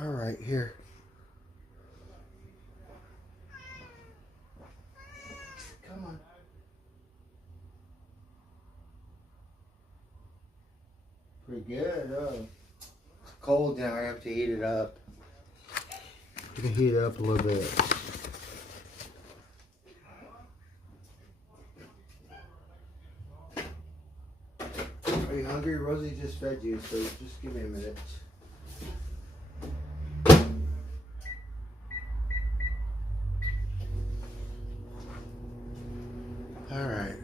All right, here. Come on. Pretty good, It's cold now. I have to heat it up. You can heat it up a little bit. Are you hungry? Rosie just fed you, so just give me a minute. All right.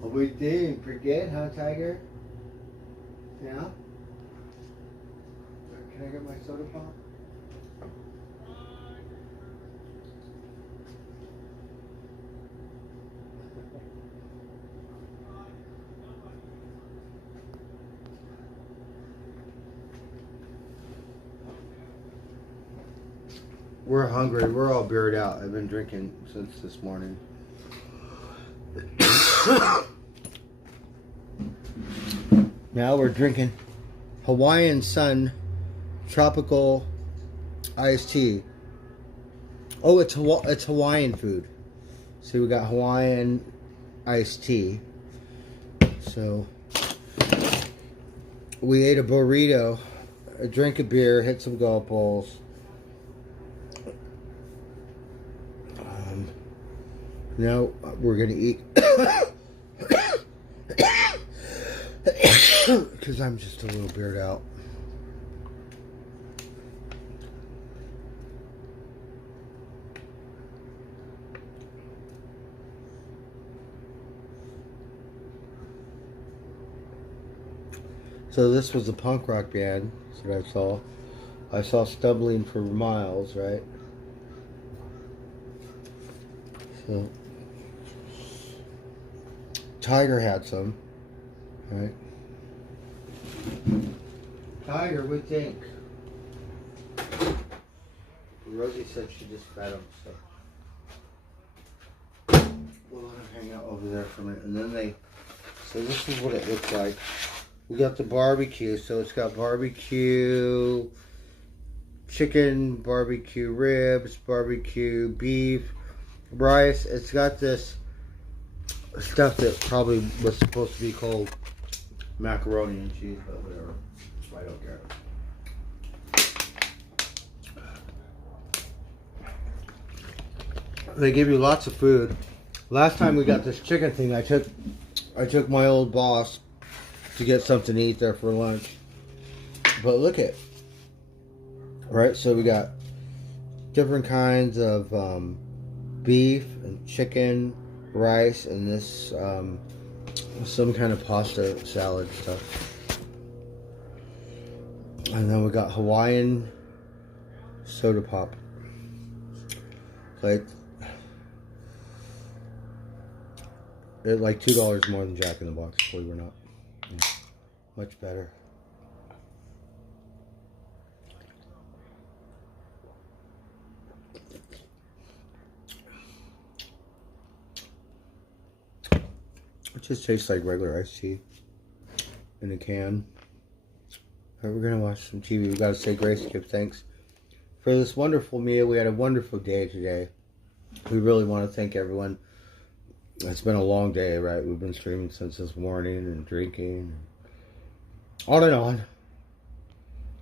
What we did, forget, huh, Tiger? Yeah? Can I get my soda pop? We're hungry. We're all beered out. I've been drinking since this morning. Now we're drinking Hawaiian Sun tropical iced tea. Oh, it's Hawaiian food. See, we got Hawaiian iced tea. So we ate a burrito, a drink of beer, hit some golf balls. Now we're gonna eat because I'm just a little beard out. So this was a punk rock band that I saw. I saw Stumbling for Miles, right? So Tiger had some, right? Tiger, what do you think? Rosie said she just fed him, so we'll let him hang out over there for a minute. And then so this is what it looks like. We got the barbecue, so it's got barbecue chicken, barbecue ribs, barbecue beef, rice. It's got this stuff that probably was supposed to be called macaroni and cheese, but whatever. I don't care. They give you lots of food. Last time we got this chicken thing, I took my old boss to get something to eat there for lunch. But look at, right? So we got different kinds of beef and chicken, rice, and this some kind of pasta salad stuff. And then we got Hawaiian soda pop. Like it's like $2 more than Jack in the Box, believe it or not. Much better. It just tastes like regular iced tea in a can. Alright, we're gonna watch some TV. We gotta say grace, give thanks for this wonderful meal. We had a wonderful day today. We really want to thank everyone. It's been a long day, right? We've been streaming since this morning and drinking, on and on.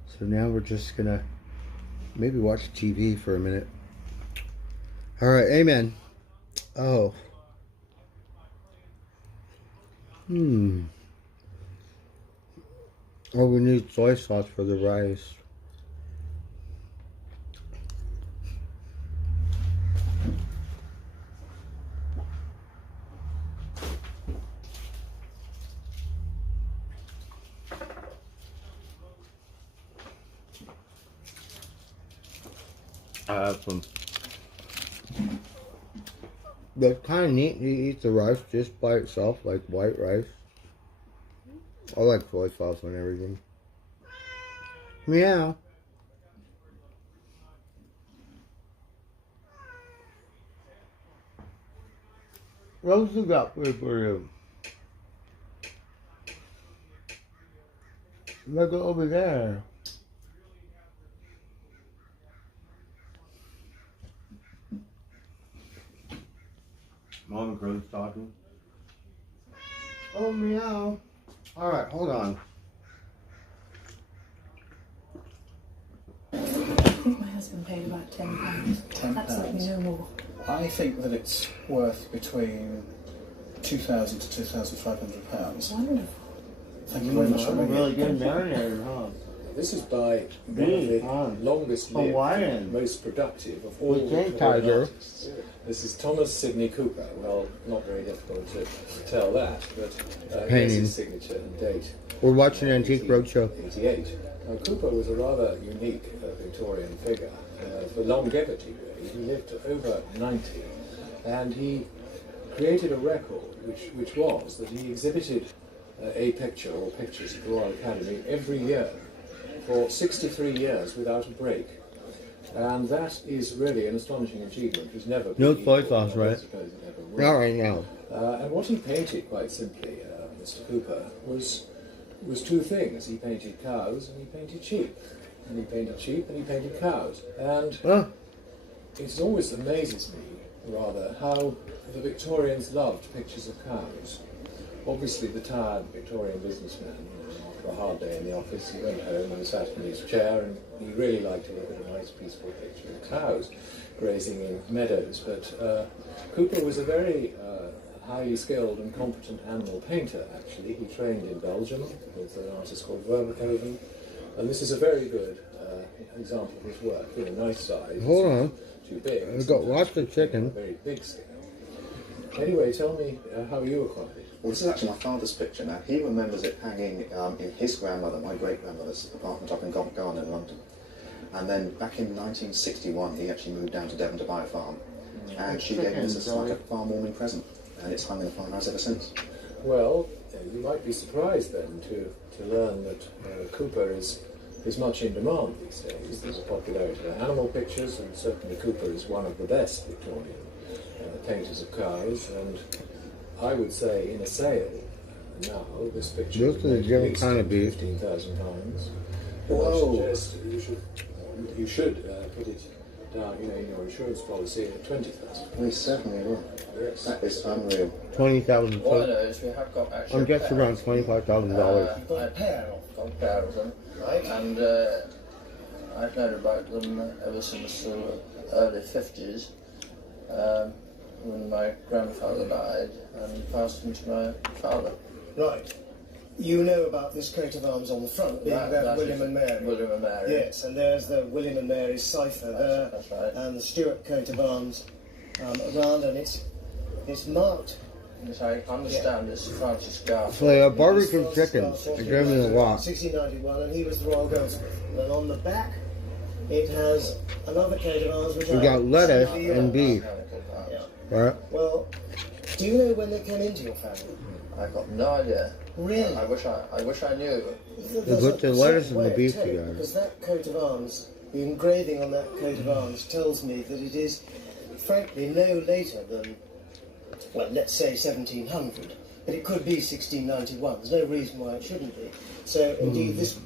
So now we're just gonna maybe watch TV for a minute. All right, amen. Oh. Oh, we need soy sauce for the rice. I have some. That's kind of neat. You eat the rice just by itself, like white rice. I like soy sauce on everything. Meow. What else you got for you? Look over there. Mom and Crow's talking. Oh, meow. Alright, hold on. I think my husband paid about £10. £10. Absolutely no more. I think that it's worth between £2,000 to £2,500. Wonderful. Thank you very much for ringing. Really good marinated, huh? This is by one of the longest lived, Hawaiian. most productive of all With Jane Victorian Tiger. artists. This is Thomas Sidney Cooper. Well, not very difficult to tell that, but here's Painting. his signature and date. We're watching Antique Roadshow. 88. Now, Cooper was a rather unique Victorian figure for longevity, really. He lived to over 90, and he created a record which was that he exhibited a picture or pictures at the Royal Academy every year for 63 years without a break. And that is really an astonishing achievement. It's never No been soy equalled. sauce, I right? suppose it never will. Not right now. And what he painted, quite simply, Mr. Cooper, was two things. He painted cows and he painted sheep. And he painted sheep and he painted cows. And it always amazes me, rather, how the Victorians loved pictures of cows. Obviously, the tired Victorian businessman, after a hard day in the office, he went home and sat in his chair, and he really liked to look at a nice, peaceful picture of cows grazing in meadows. But Cooper was a very highly skilled and competent animal painter, actually. He trained in Belgium with an artist called Verbeekhoven, and this is a very good example of his work. You know, nice size. Hold on. Too big. We've got lots of chicken. Very big scale. Anyway, tell me how you acquired it. Well, this is actually my father's picture now. He remembers it hanging in his grandmother, my great-grandmother's apartment up in Covent Garden in London. And then back in 1961, he actually moved down to Devon to buy a farm. And she gave him this as like a farm warming present. And it's hung in the farmhouse ever since. Well, you might be surprised then to learn that Cooper is much in demand these days. There's a popularity of animal pictures, and certainly Cooper is one of the best Victorian painters of cows. And I would say in a sale now, this picture Most of the would make German at least kind of beef. £15,000. Whoa. I suggest you should put it down, in your insurance policy at £20,000. We certainly will. Yes. That is unreal. 20,000. All I know is we have got actually I'm guessing around $25,000. I've got a pair of them, right? And I've known about them ever since the early 50s, when my grandfather died, and passed them to my father. Right. You know about this coat of arms on the front, being that William and Mary. William and Mary. Yes, and there's the William and Mary cipher there, That's right. and the Stuart coat of arms around, and it's marked. As I understand, it's Francis Garfield. So they are barbecue chicken. It's They gave me a lot. 1691, and he was the Royal Goldsmith. And then on the back, it has another coat of arms, which We got lettuce Yeah. and beef. Yeah. Right? Well, do you know when they came into your family? I've got no idea. Really? I wish I knew. There's put the a lettuce certain and the way beef of telling, together. Because that coat of arms, the engraving on that coat of arms tells me that it is, frankly, no later than, well, let's say 1700, but it could be 1691. There's no reason why it shouldn't be. So, indeed, this,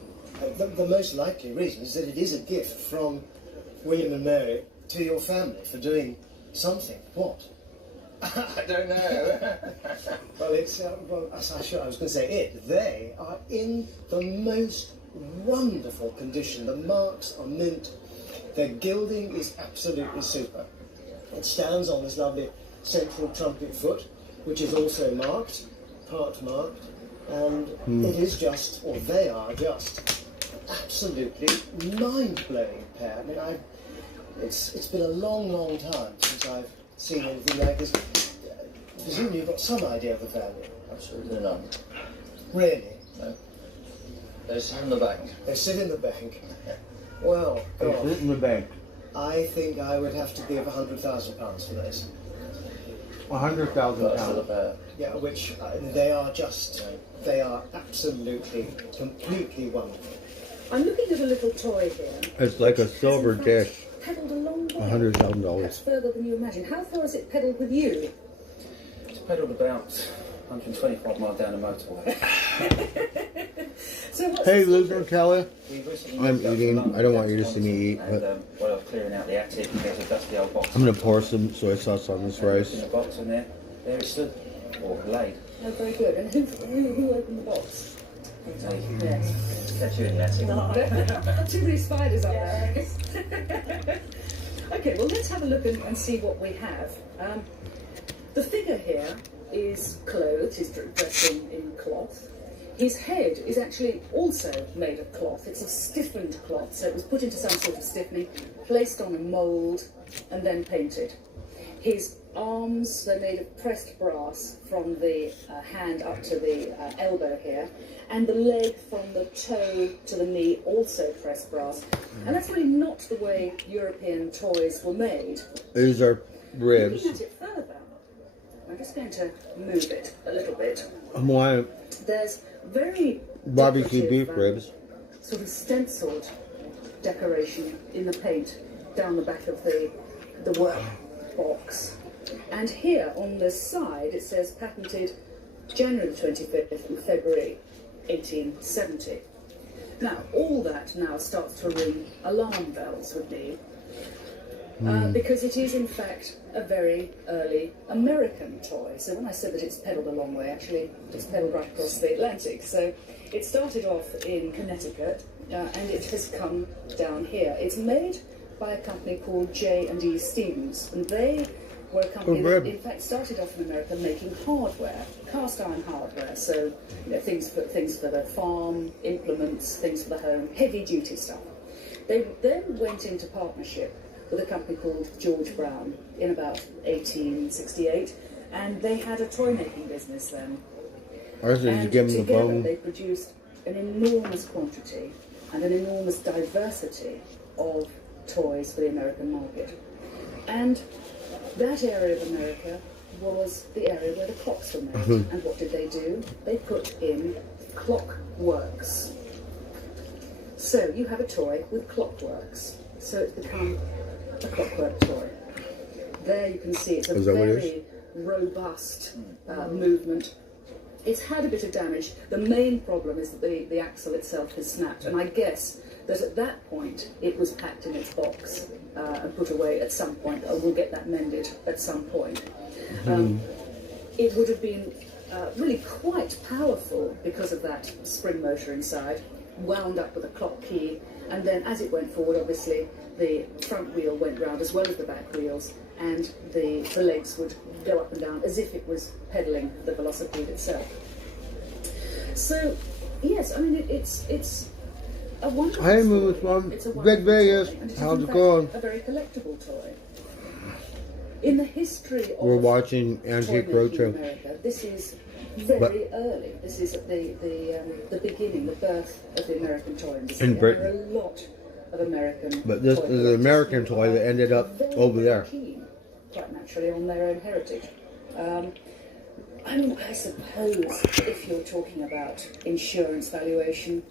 the most likely reason is that it is a gift from William and Mary to your family for doing something. What? I don't know. Well, it's, I was going to say it. They are in the most wonderful condition. The marks are mint. Their gilding is absolutely super. It stands on this lovely central trumpet foot, which is also marked, part marked, and it is just, or they are just, absolutely mind-blowing pair. I mean, it's been a long, long time since I've seen anything like this. Presumably you've got some idea of the value. Absolutely none. Really? No. They sit in the bank. They sit in the bank. Well, They God, sit in the bank. I think I would have to give £100,000 for this. $100,000 That's for the pair. Yeah, which they are just, they are absolutely, completely wonderful. I'm looking at a little toy here. It's like a silver Has, in fact, dish. Pedalled a long way. $100,000. Perhaps further than you imagine. How far has it pedalled with you? It's pedalled about 125 miles down the motorway. So what's Hey, the loser Kelly. We recently I'm moved up eating. from London I don't want to you to see me eat, and, but while I was clearing out the attic, there's a dusty old box. I'm gonna pour some soy sauce on this In rice. the box, and there it stood, or laid. Oh, very good. And who opened the box? Yes. Catch you in the attic. No, too many spiders up there. Okay, well let's have a look and see what we have. The figure here is clothed, he's dressed in cloth. His head is actually also made of cloth. It's a stiffened cloth, so it was put into some sort of stiffening, placed on a mould, and then painted. His arms, they're made of pressed brass from the hand up to the elbow here, and the leg from the toe to the knee, also pressed brass. And that's really not the way European toys were made. These are ribs. Looking at it further, I'm just going to move it a little bit. I'm wanting There's very barbecue beef decorative, ribs. sort of stenciled decoration in the paint down the back of the work box. And here on the side it says patented January the 25th and February 1870. Now all that now starts to ring alarm bells with me. Because it is in fact a very early American toy. So when I said that it's pedalled a long way, actually it's pedalled right across the Atlantic. So it started off in Connecticut and it has come down here. It's made by a company called J&E Stevens, and they were a company that in fact started off in America making hardware, cast iron hardware. So things for the farm, implements, things for the home, heavy duty stuff. They then went into partnership with a company called George Brown in about 1868, and they had a toy making business then. You give them the together bone. they produced an enormous quantity and an enormous diversity of toys for the American market. And that area of America was the area where the clocks were made. And what did they do? They put in clockworks. So you have a toy with clockworks. So it's become a clockwork toy. There you can see it's a very robust movement. It's had a bit of damage. The main problem is that the axle itself has snapped, and I guess that at that point it was packed in its box and put away at some point. We'll get that mended at some point. It would have been really quite powerful because of that spring motor inside, wound up with a clock key, and then as it went forward, obviously the front wheel went round as well as the back wheels, and the legs would go up and down as if it was pedalling the velocipede itself. So yes, I mean it's a wonderful Hey, toy. Moose Mom. It's a Big wonderful Vegas. toy, and it is How's in it fact going? a very collectible toy. In the history of We're watching Antique toy-making Roadshow. in America, this is very early. This is at the beginning, the birth of the American toy industry. In And Britain. there are a lot of American. But this toy is an collectors American who toy that are ended up very, over very there. keen, quite naturally, on their own heritage. I mean, I suppose if you're talking about insurance valuation,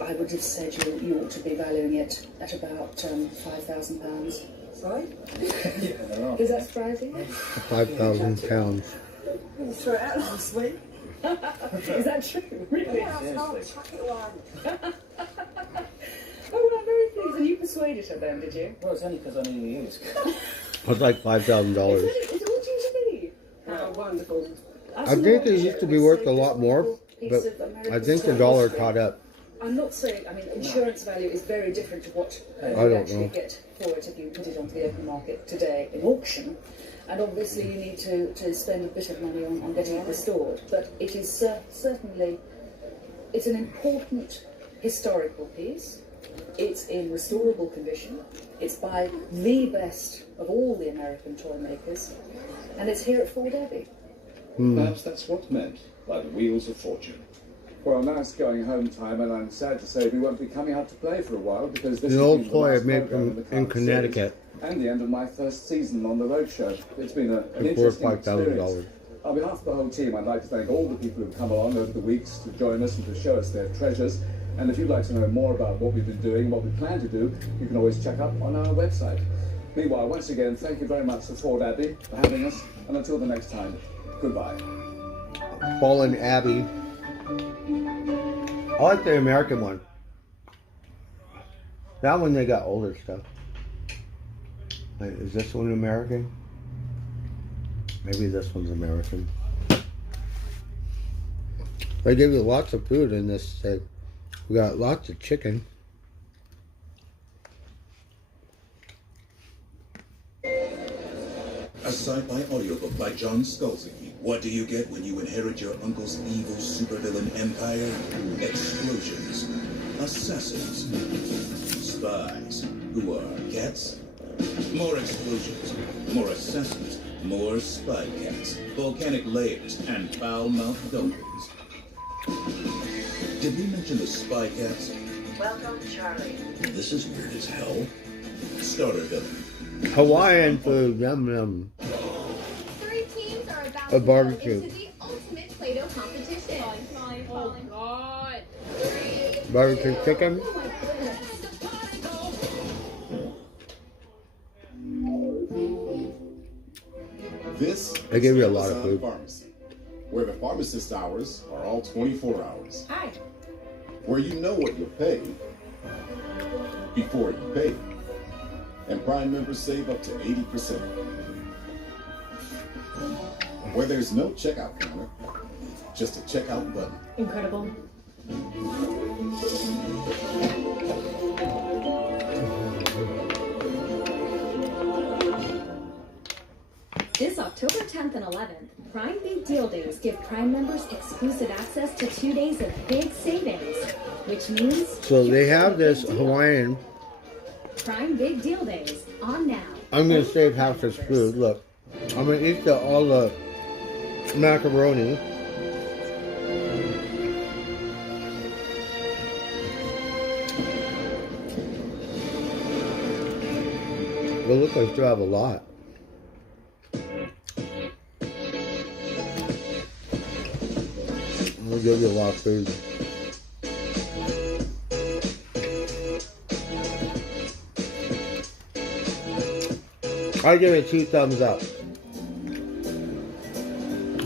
I would have said you ought to be valuing it at about £5,000. Right? Does that surprise you? 5,000 pounds. You threw it out last week. Is that true? Really? Oh, well, I'm very pleased. And you persuaded her then, did you? Well, it's only because I knew you used. It's like $5,000. Is it all due to me? How wonderful. I think it used to be worth a lot more, but I think the dollar caught up. I'm not saying, I mean, insurance value is very different to what you don't actually know. get for it if you put it onto the open market today in auction. And obviously you need to spend a bit of money on getting it restored. But it is certainly, it's an important historical piece. It's in restorable condition. It's by the best of all the American toy makers. And it's here at Ford Abbey. Perhaps that's what's meant by the Wheels of Fortune. Well, now it's going home time, and I'm sad to say we won't be coming out to play for a while because this An has old been the toy I last made programme from of the in current Connecticut. series and the end of my first season on the road show. It's been an For interesting $5,000. experience. On behalf of the whole team, I'd like to thank all the people who've come along over the weeks to join us and to show us their treasures. And if you'd like to know more about what we've been doing, what we plan to do, you can always check up on our website. Meanwhile, once again, thank you very much to Ford Abbey for having us. And until the next time, goodbye. Fallen Abbey. I like the American one. That one they got older stuff. Wait, is this one American? Maybe this one's American. They give you lots of food in this set. We got lots of chicken. A sci-fi audiobook by John Skolsky. What do you get when you inherit your uncle's evil supervillain empire? Explosions. Assassins. Spies. Who are cats? More explosions. More assassins. More spy cats. Volcanic layers and foul-mouthed dolphins. Did we mention the spy cats? Welcome, Charlie. This is weird as hell. Starter villain. Hawaiian food, yum yum. 3 teams are about A to barbecue. go into the ultimate Play-Doh competition. Oh God! Barbecue chicken. Oh my goodness! This They give you a is lot of Amazon food. Pharmacy, where the pharmacist hours are all 24 hours. Hi. Where you know what you'll pay before you pay. And Prime members save up to 80%. Where there's no checkout counter, just a checkout button. Incredible. This October 10th and 11th, Prime Big Deal Days give Prime members exclusive access to 2 days of big savings, which means... So they have this Hawaiian. Prime Big Deal Days on now. I'm gonna save half this food. Look, I'm gonna eat all the macaroni. But look, I still have a lot. I'll give you a lot of food. I give it 2 thumbs up.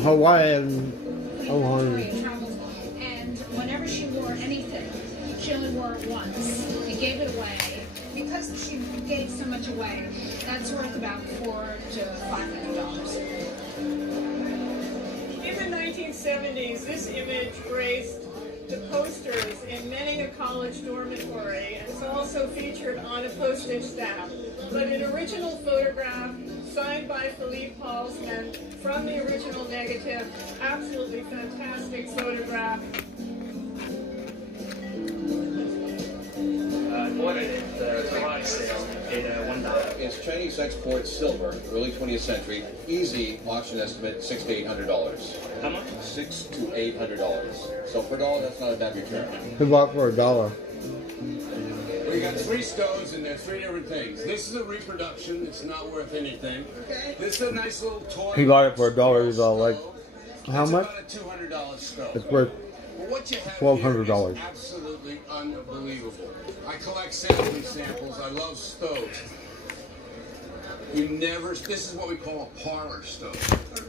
Hawaiian. And whenever she wore anything, she only wore it once and gave it away. Because she gave so much away, that's worth about $400 to $500. In the 1970s, this image graced the posters in many a college dormitory and is also featured on a postage stamp. But an original photograph signed by Philippe Halsman from the original negative, absolutely fantastic photograph. I bought it at the garage sale, paid $1. It's Chinese export silver, early 20th century. Easy auction estimate, $600 to $800. How much? $600 to $800. So for a dollar, that's not a bad return. He bought for $1. We got 3 stoves and they're 3 different things. This is a reproduction. It's not worth anything. This is a nice little toy. He bought it for $1. He's all like, how It's much? about a $200 stove. It's worth Well, what you have $1,200. here is absolutely unbelievable. I collect samples. I love stoves. You never. This is what we call a parlor stove.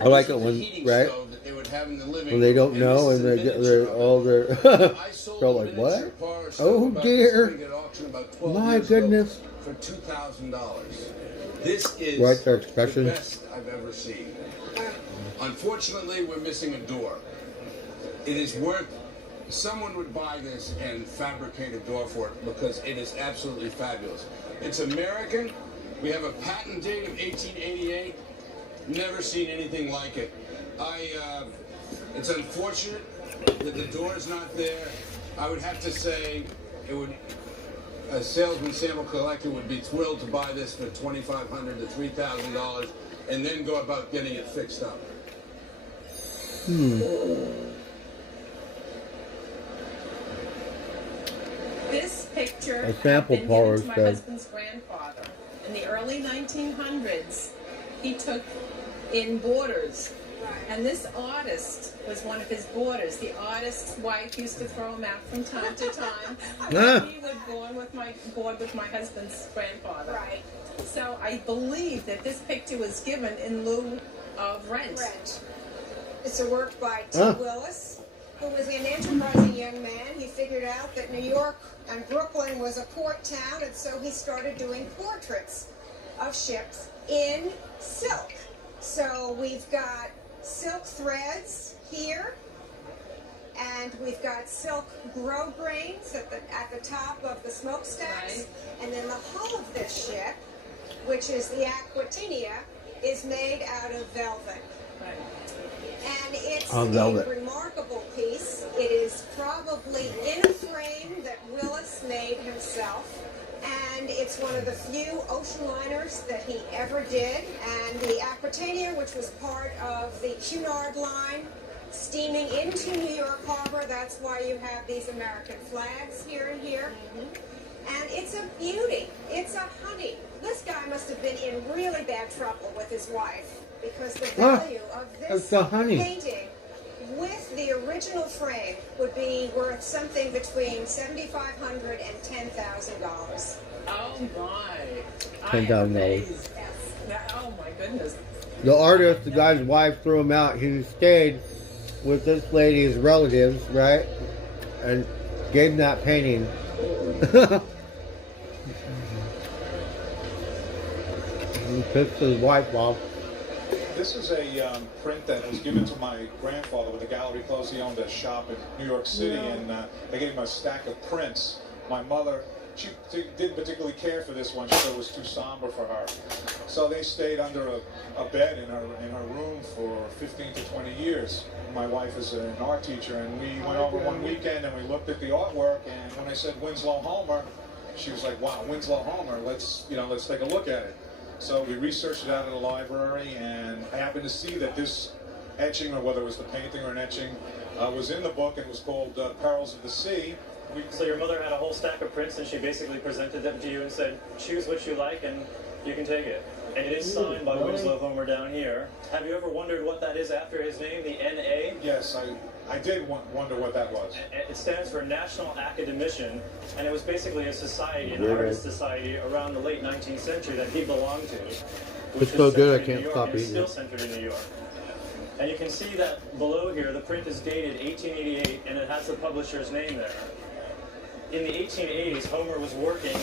I like This it is a when, heating right? stove that they would have in the living When they don't room, know and and this they is a get miniature their, of all it. their, I sold they're a like, miniature what? parlor stove Oh about dear. this big at auction about 12 My years ago goodness. for $2,000. This is Right, their the expression. best I've ever seen. Unfortunately, we're missing a door. It is worth. Someone would buy this and fabricate a door for it because it is absolutely fabulous. It's American. We have a patent date of 1888. Never seen anything like it. It's unfortunate that the door is not there. I would have to say it would. A salesman sample collector would be thrilled to buy this for $2,500 to $3,000 and then go about getting it fixed up. This picture A sample had been parlor given to my said. husband's grandfather. In the early 1900s, he took in boarders. And this artist was one of his boarders. The artist's wife used to throw him out from time to time. Ah. He would board with my husband's grandfather. Right. So I believe that this picture was given in lieu of Rent. It's a work by T. Willis, who was an enterprising young man. He figured out that New York and Brooklyn was a port town, and so he started doing portraits of ships in silk. So we've got silk threads here, and we've got silk grosgrains at the top of the smokestacks, and then the hull of this ship, which is the Aquitania, is made out of velvet. And it's a remarkable piece. It is probably in a frame that Willis made himself, and it's one of the few ocean liners that he ever did. And the Aquitania, which was part of the Cunard line, steaming into New York Harbor. That's why you have these American flags here and here. And it's a beauty. It's a honey. This guy must have been in really bad trouble with his wife, because the value of this painting with the original frame would be worth something between $7,500 and $10,000. Oh my! $10,000. Oh my goodness! The artist, the guy's wife threw him out. He stayed with this lady's relatives, right? And gave him that painting. He pissed his wife off. This is a print that was given to my grandfather when the gallery closed. He owned a shop in New York City, and they gave him a stack of prints. My mother, she didn't particularly care for this one. She thought it was too somber for her. So they stayed under a bed in her room for 15 to 20 years. My wife is an art teacher, and we went over one weekend and we looked at the artwork. And when I said Winslow Homer, she was like, "Wow, Winslow Homer! Let's take a look at it." So we researched it out in the library, and I happened to see that this etching, or whether it was the painting or an etching, was in the book, and it was called Perils of the Sea. So your mother had a whole stack of prints, and she basically presented them to you and said, choose what you like, and you can take it. And it is signed by Winslow Homer down here. Have you ever wondered what that is after his name, the N.A.? Yes, I did wonder what that was. It stands for National Academician, and it was basically a society, an artist society around the late 19th century that he belonged to. It's so good I can't stop eating still it. centered in New York. And you can see that below here, the print is dated 1888, and it has the publisher's name there. In the 1880s, Homer was working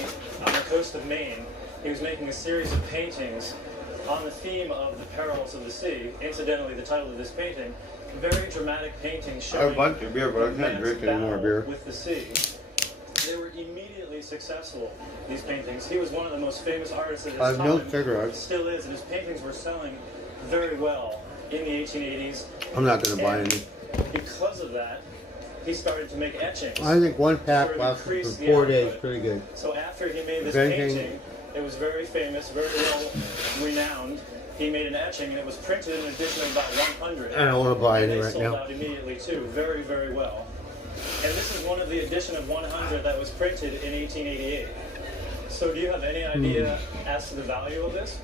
on the coast of Maine. He was making a series of paintings on the theme of the perils of the sea. Incidentally, the title of this painting, very dramatic paintings showing I have a bunch of beer, but I can't drink any more beer. with the sea. They were immediately successful, these paintings. He was one of the most famous artists of his time. I have no cigarettes. Still is, and his paintings were selling very well in the 1880s. I'm not going to buy any. Because of that, he started to make etchings. I think one pack lasted for 4 days, pretty good. So after he made this Painting. painting, it was very famous, very well renowned. He made an etching, and it was printed in an edition of about 100. I don't want to buy any And they right sold now. out immediately too, very, very well. And this is one of the edition of 100 that was printed in 1888. So do you have any idea as to the value of this?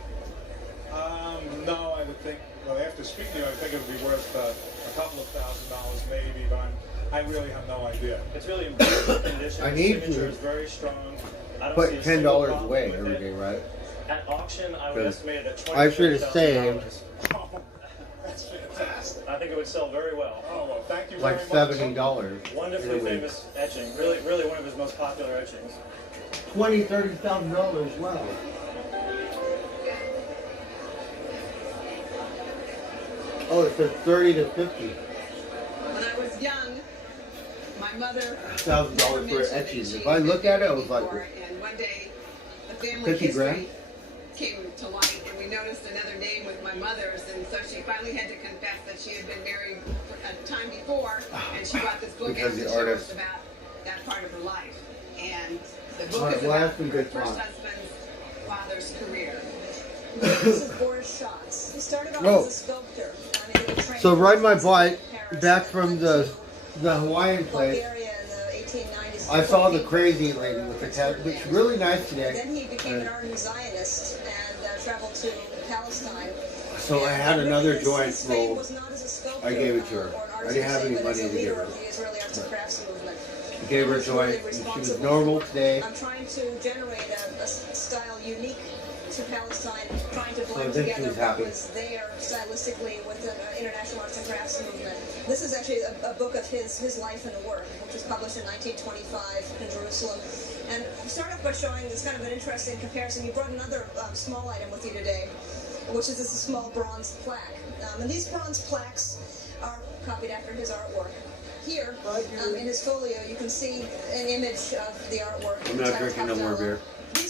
No, I would think, well, after speaking to you, I think it would be worth a couple of $1,000 maybe, but I really have no idea. It's really in beautiful condition. I The need signature to is very strong. I don't put see a single $10 problem away with every it. day, right? At auction, I would estimate it at $20,000. I should have saved That's fantastic. I think it would sell very well. Oh, well, thank you like very much. $70. Wonderfully famous etching. Really one of his most popular etchings. $20,000, $30,000. Wow. Oh, it says 30 to 50. When I was young, my mother $1,000 for etchings. If I look at it, I was like, and one day the family 50 history grand? came to light, and we noticed another name with my mother's, and so she finally had to confess that she had been married a time before, and she brought this book out Because to the show artist- us about that part of her life. And the book Alright, is well, about that's some her good first fun. husband's father's career. This is Boris Schatz. He started off Oh. as a sculptor. And he trained so riding my in bike Paris, back from the Hawaiian place, Bulgaria in the 1890s. I saw the crazy lady with the cat. It looks really nice today. Then he became an ardent Zionist and traveled to Palestine. So I had another joint roll. I gave it to her. I didn't have any money to give her. The Israeli arts and crafts movement. I gave her a joint. She was normal today. I'm trying to generate a style unique to Palestine, trying to blend together what was there stylistically with the international arts and crafts movement. This is actually a book of his life and work, which was published in 1925 in Jerusalem. And start off by showing this kind of an interesting comparison. You brought another small item with you today, which is this small bronze plaque. And these bronze plaques are copied after his artwork. Here, in his folio, you can see an image of the artwork. I'm not drinking no more beer.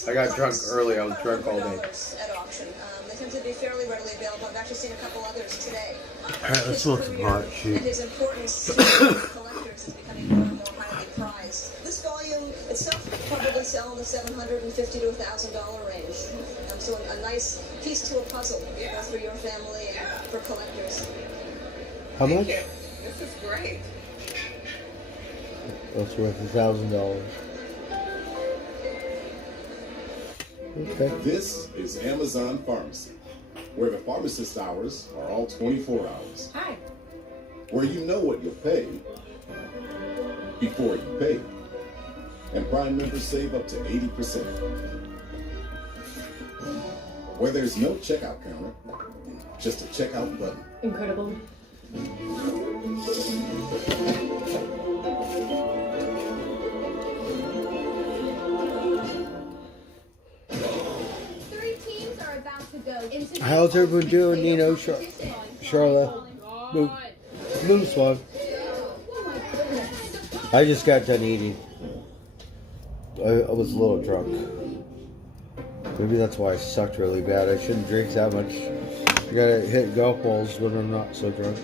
I got drunk early. I was drunk all day. At auction. They tend to be fairly readily available. I've actually seen a couple others today. Alright, let's smoke some hot shit. And his importance to collectors is becoming more and more highly prized. This volume itself probably sell in the $750 to $1,000 range. So a nice piece to a puzzle, both for your family and for collectors. How much? This is great. That's worth $1,000. Okay. This is Amazon Pharmacy, where the pharmacist hours are all 24 hours. Hi. Where you know what you'll pay before you pay. And Prime members save up to 80%. Where there's no checkout counter, just a checkout button. Incredible. How's everyone doing? Nino, Charlotte, Boom Swan. I just got done eating. I was a little drunk. Maybe that's why I sucked really bad. I shouldn't drink that much. I gotta hit golf balls when I'm not so drunk.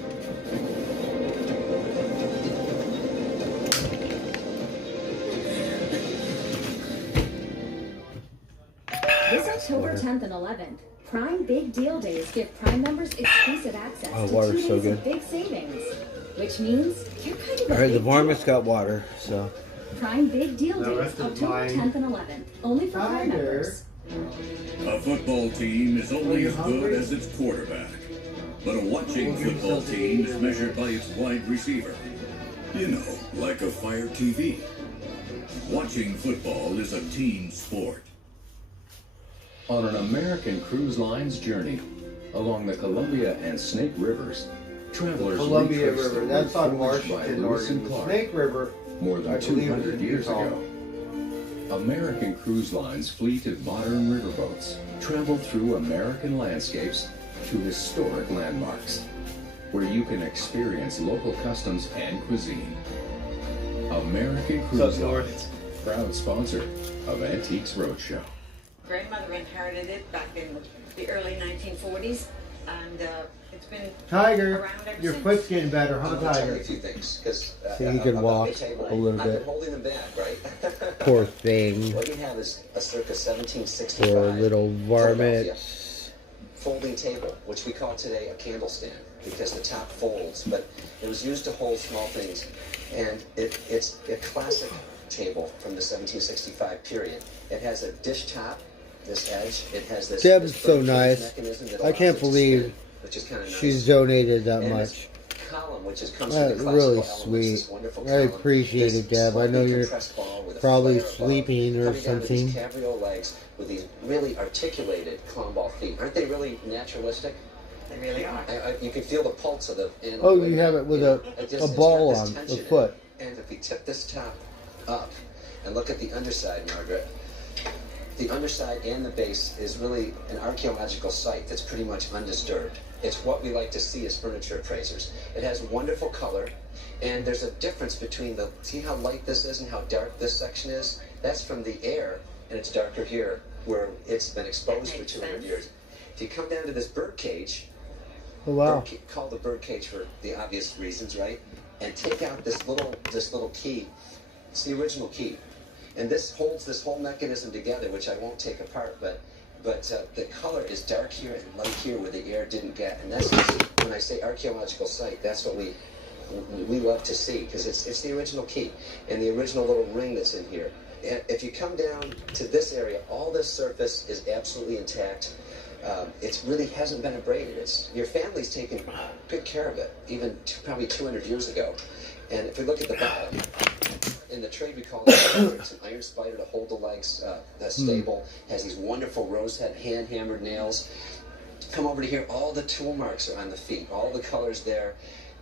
This October 10th and 11th, Prime Big Deal Days give Prime members exclusive access to 2 days so good. of big savings, which means you're kind of a Alright, the big varmint's got water, so. Prime Big Deal The Days, rest of October mine. 10th and 11th, only for Prime members. A football team is only as good as its quarterback. But a watching football team is measured by its wide receiver. You know, like a Fire TV. Watching football is a team sport. On an American Cruise Line's journey along the Columbia and Snake Rivers, travelers Columbia retrace River, the that's route on forged by Washington, Lewis and Oregon. Clark Snake River, more than I believe, 200 is years Utah. ago. American Cruise Line's fleet of modern riverboats traveled through American landscapes to historic landmarks, where you can experience local customs and cuisine. American Cruise Lines, proud sponsor of Antiques Roadshow. Grandmother inherited it back in the early 1940s, and it's been Tiger, around ever your since. foot's getting better, huh, I'm gonna tell you Tiger? a few things, because So he can walk a little I've been bit. holding them back, right? Poor thing. What you have is a circa 1765 Poor little varmint. Philadelphia folding table, which we call today a candle stand, because the top folds, but it was used to hold small things, and it's a classic table from the 1765 period. It has a dish top, this edge. It has this. Deb's this so bird nice. mechanism that I allows can't it to believe spin, which is kind of nice. she's donated that And much. this column, which comes from the That's classical really elements, sweet. this wonderful I column, appreciate this it, Deb. I know slightly you're compressed ball with a probably flare above, sleeping or coming down to something. these cabriole legs with these really articulated clown ball feet. Aren't they really naturalistic? They really are. You can feel the pulse of the animal. Oh, you have it with a ball on the foot. And if we tip this top up and look at the underside, Margaret, the underside and the base is really an archaeological site that's pretty much undisturbed. It's what we like to see as furniture appraisers. It has wonderful color, and there's a difference between the, see how light this is and how dark this section is? That's from the air, and it's darker here, where it's been exposed for 200 years. If you come down to this bird cage, Oh, wow. called the bird cage for the obvious reasons, right? And take out this little key. It's the original key. And this holds this whole mechanism together, which I won't take apart, but the color is dark here and light here where the air didn't get. And that's when I say archaeological site, that's what we love to see, because it's the original key and the original little ring that's in here. And if you come down to this area, all this surface is absolutely intact. It really hasn't been abraded. Your family's taken good care of it, even probably 200 years ago. And if we look at the bottom, In the trade, we call it it's an iron spider to hold the legs stable. Has these wonderful rosehead hand-hammered nails. Come over to here. All the tool marks are on the feet. All the colors there.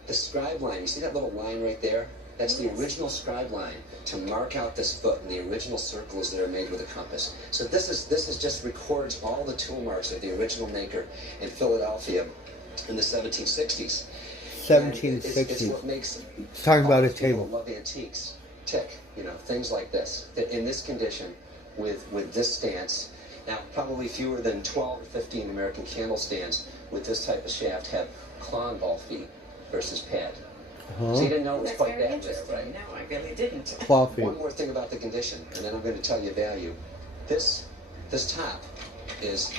The scribe line. You see that little line right there? That's the original scribe line to mark out this foot and the original circles that are made with a compass. So this is just records all the tool marks of the original maker in Philadelphia in the 1760s. 1760s. It's what makes It's talking about a people table. love antiques tick, you know, things like this. In this condition, with this stance, now probably fewer than 12 or 15 American candle stands with this type of shaft have clown ball feet versus pad. So you didn't know it was That's quite very that bad, interesting. right? No, I really didn't. Claw feet. One more thing about the condition, and then I'm going to tell you value. This top is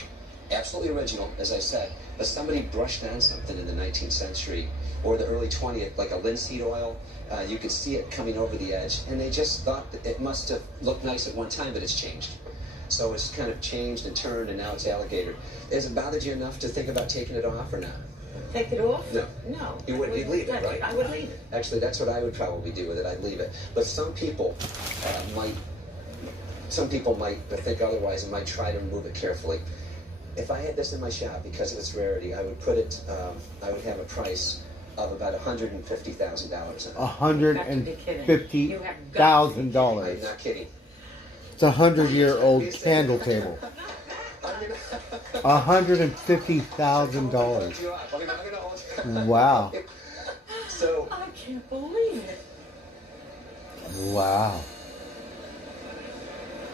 absolutely original, as I said, but somebody brushed on something in the 19th century or the early 20th, like a linseed oil. You could see it coming over the edge, and they just thought that it must have looked nice at one time, but it's changed. So it's kind of changed and turned, and now it's alligator. Has it bothered you enough to think about taking it off or not? Take it off? No. No. You wouldn't. You'd leave it, right? I would leave it. Actually, that's what I would probably do with it. I'd leave it. But some people might think otherwise and might try to remove it carefully. If I had this in my shop, because of its rarity, I would put it. I would have a price of about $150,000. $150,000. I'm not kidding. It's a 100-year-old candle table. $150,000. Wow. So I can't believe it. Wow.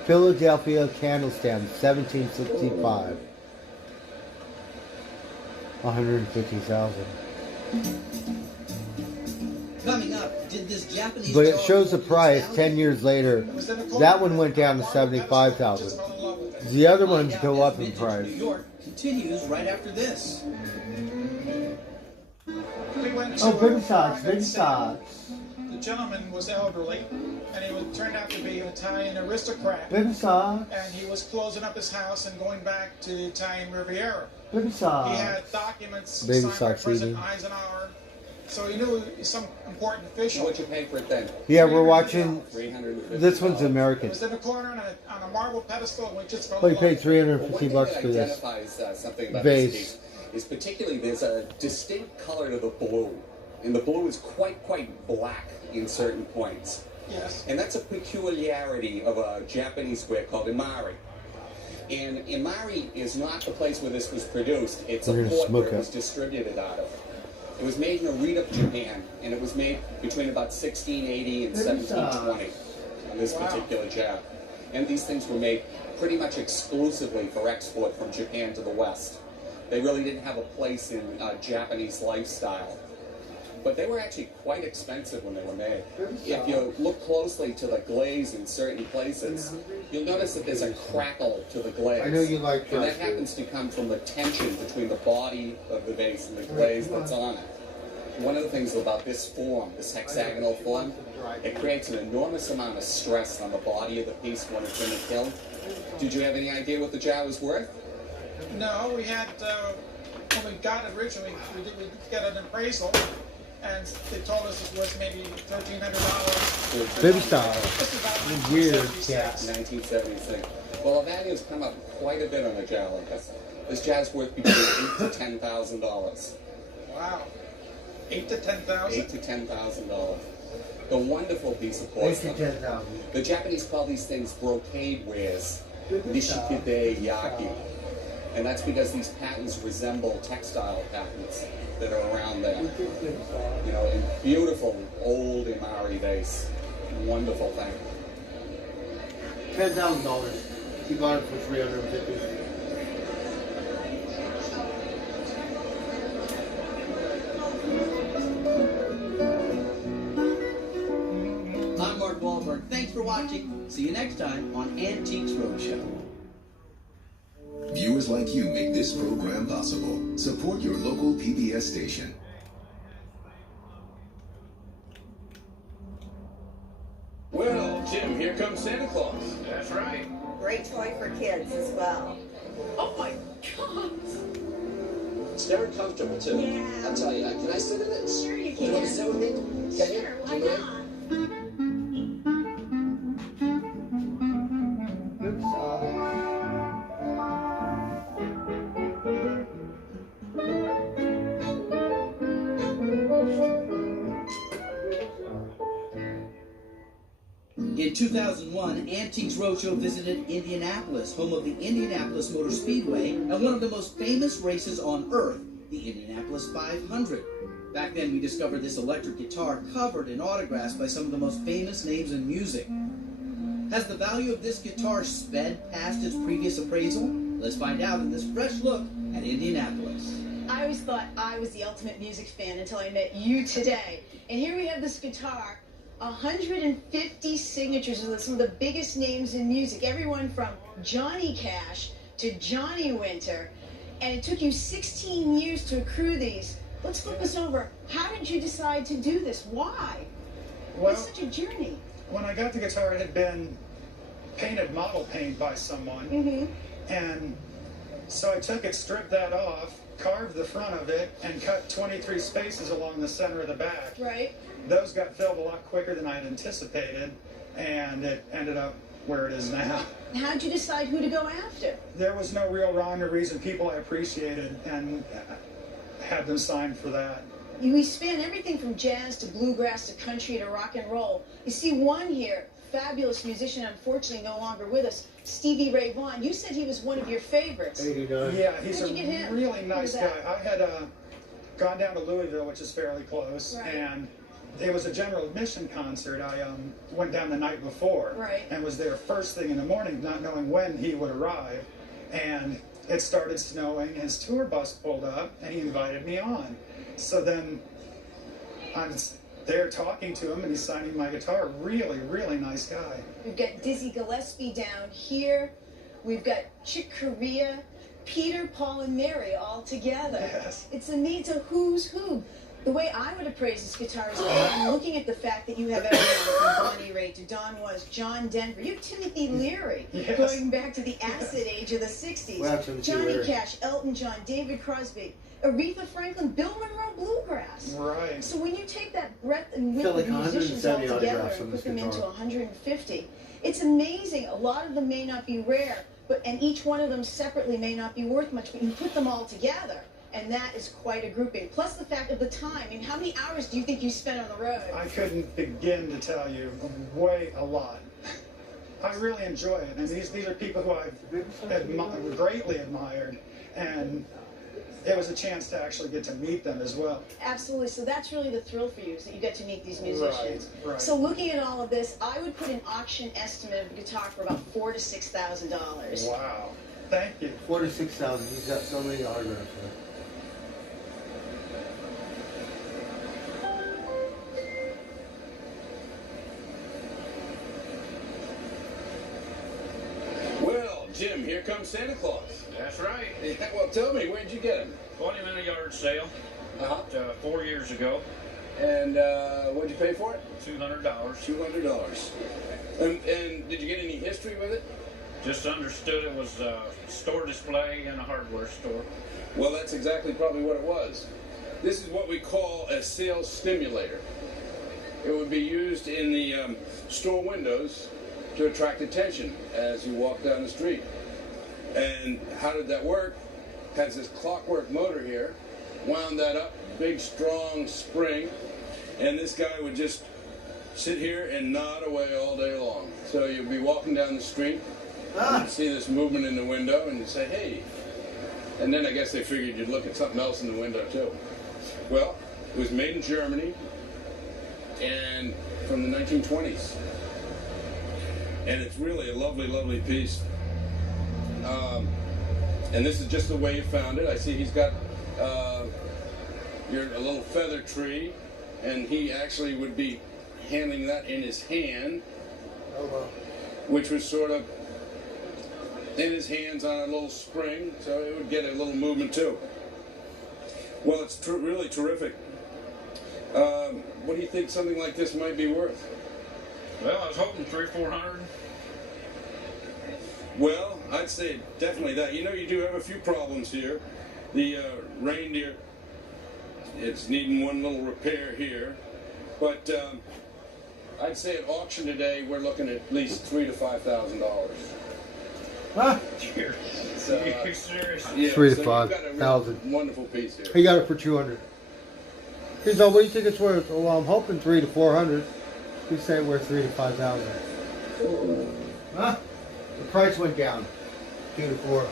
Philadelphia candle stand, 1765. 150,000. Coming up, did this Japanese But it dog shows the hold price down? 10 years later. That one went down to 75,000. The other ones go up in price. New York continues right after this. We went to Oh, big a socks, private big sale. socks. The gentleman was elderly, and he turned out to be an Italian aristocrat. Big socks. And he was closing up his house and going back to the Italian Riviera. Baby socks. He had documents Baby signed by socks President eating. Eisenhower, so he knew some important official. What'd you pay for it then? Yeah, we're watching. $350. This one's It American. was in a corner on a marble pedestal, and we just fell Well, you in paid love. $350 Well, for one thing that this. identifies something about vase. this piece is particularly there's a distinct color to the blue, and the blue is quite black in certain points. Yes. And that's a peculiarity of a Japanese square called imari. And imari is not the place where this was produced. It's We're a gonna port where smoke it it. was distributed out of. It was made in Narita, Japan, and it was made between about 1680 and 1720 on this particular job. And these things were made pretty much exclusively for export from Japan to the West. They really didn't have a place in Japanese lifestyle. But they were actually quite expensive when they were made. If you look closely to the glaze in certain places, you'll notice that there's a crackle to the glaze. I know you like And that that, too. happens to come from the tension between the body of the vase and the glaze that's on it. One of the things about this form, this hexagonal form, it creates an enormous amount of stress on the body of the piece when it's in the kiln. Did you have any idea what the jar was worth? No, we had, when we got it originally, we got an appraisal, and they told us it was maybe $1,300. Baby style. Weird cat. 1976. Well, the value has come up quite a bit on a jar like this. This jar's worth between $8,000 to $10,000. Wow. 8 to 10,000? $8,000 to $10,000. The wonderful piece of 8 porcelain. to 10,000. The Japanese call these things brocade wares, nishikide yaki. And that's because these patterns resemble textile patterns that are around there. You know, in beautiful old Imari vase. Wonderful thing. $10,000. He bought it for $350. I'm Mark Wahlberg. Thanks for watching. See you next time on Antiques Roadshow. Viewers like you make this program possible. Support your local PBS station. Well, Jim, here comes Santa Claus. That's right. Great toy for kids as well. Oh my God. It's very comfortable too. Yeah. I'll tell you. Can I sit in it? Sure you Do you want to can. sit with me? Can you? Sure, Do why you mind? not? In 2001, Antiques Roadshow visited Indianapolis, home of the Indianapolis Motor Speedway and one of the most famous races on earth, the Indianapolis 500. Back then, we discovered this electric guitar covered in autographs by some of the most famous names in music. Has the value of this guitar sped past its previous appraisal? Let's find out in this fresh look at Indianapolis. I always thought I was the ultimate music fan until I met you today. And here we have this guitar, 150 signatures of some of the biggest names in music, everyone from Johnny Cash to Johnny Winter. And it took you 16 years to accrue these. Let's flip this over. How did you decide to do this? Why? Well, it's such a journey. When I got the guitar, it had been painted model paint by someone. And so I took it, stripped that off, carved the front of it, and cut 23 spaces along the center of the back. Right. Those got filled a lot quicker than I had anticipated, and it ended up where it is now. How'd you decide who to go after? There was no real rhyme or reason. People I appreciated and had them signed for that. We span everything from jazz to bluegrass to country to rock and roll. You see one here, fabulous musician, unfortunately no longer with us, Stevie Ray Vaughan. You said he was one of your favorites. 89. Yeah, he's How'd you get him? a really nice Who's guy. that? I had gone down to Louisville, which is fairly close, Right. and it was a general admission concert. I went down the night before Right. and was there first thing in the morning, not knowing when he would arrive. And it started snowing. His tour bus pulled up, and he invited me on. So then I'm there talking to him, and he's signing my guitar. Really, really nice guy. We've got Dizzy Gillespie down here. We've got Chick Corea, Peter, Paul, and Mary all together. Yes. It's a neat who's who. The way I would appraise this guitar is I'm looking at the fact that you have everyone from Bonnie Raitt to Don Was, John Denver. You have Timothy Leary, Yes. going back to the acid age of the 60s. Wow, Timothy Johnny Leary. Cash, Elton John, David Crosby, Aretha Franklin, Bill Monroe Bluegrass. Right. So when you take that breadth and width Feel like of musicians all 170 together autographs on and this put them into guitar. 150, it's amazing. A lot of them may not be rare, and each one of them separately may not be worth much, but you put them all together, and that is quite a grouping. Plus the fact of the time. I mean, how many hours do you think you spent on the road? I couldn't begin to tell you. A lot. I really enjoy it. And these are people who I've greatly admired. And it was a chance to actually get to meet them as well. Absolutely. So that's really the thrill for you, is that you get to meet these musicians. Right. So looking at all of this, I would put an auction estimate of a guitar for about $4,000 to $6,000. Wow. Thank you. 4,000 to 6,000. He's got so many autographs. Well, Jim, here comes Santa Claus. That's right. Yeah, well, tell me, where'd you get him? Bought him in a yard sale about 4 years ago. And what'd you pay for it? $200. $200. And did you get any history with it? Just understood it was a store display in a hardware store. Well, that's exactly probably what it was. This is what we call a sales stimulator. It would be used in the store windows to attract attention as you walk down the street. And how did that work? Has this clockwork motor here, wound that up, big strong spring, and this guy would just sit here and nod away all day long. So you'd be walking down the street, and you'd see this movement in the window, and you'd say, hey. And then I guess they figured you'd look at something else in the window too. Well, it was made in Germany, and from the 1920s. And it's really a lovely, lovely piece. And this is just the way you found it. I see he's got a little feather tree, and he actually would be handling that in his hand, which was sort of in his hands on a little spring, so it would get a little movement too. Well, it's really terrific. What do you think something like this might be worth? Well, I was hoping $300 or $400. Well, I'd say definitely that. You know, you do have a few problems here. The reindeer, it's needing one little repair here. But I'd say at auction today, we're looking at least $3,000 to $5,000. Huh? You're serious? Yeah, 3,000 to so you've got a 5,000. real wonderful piece here. He got it for 200. He's like, what do you think it's worth? Oh, well, I'm hoping 300 to 400. He's saying worth 3,000 to 5,000. Huh? The price went down. 2 to 4.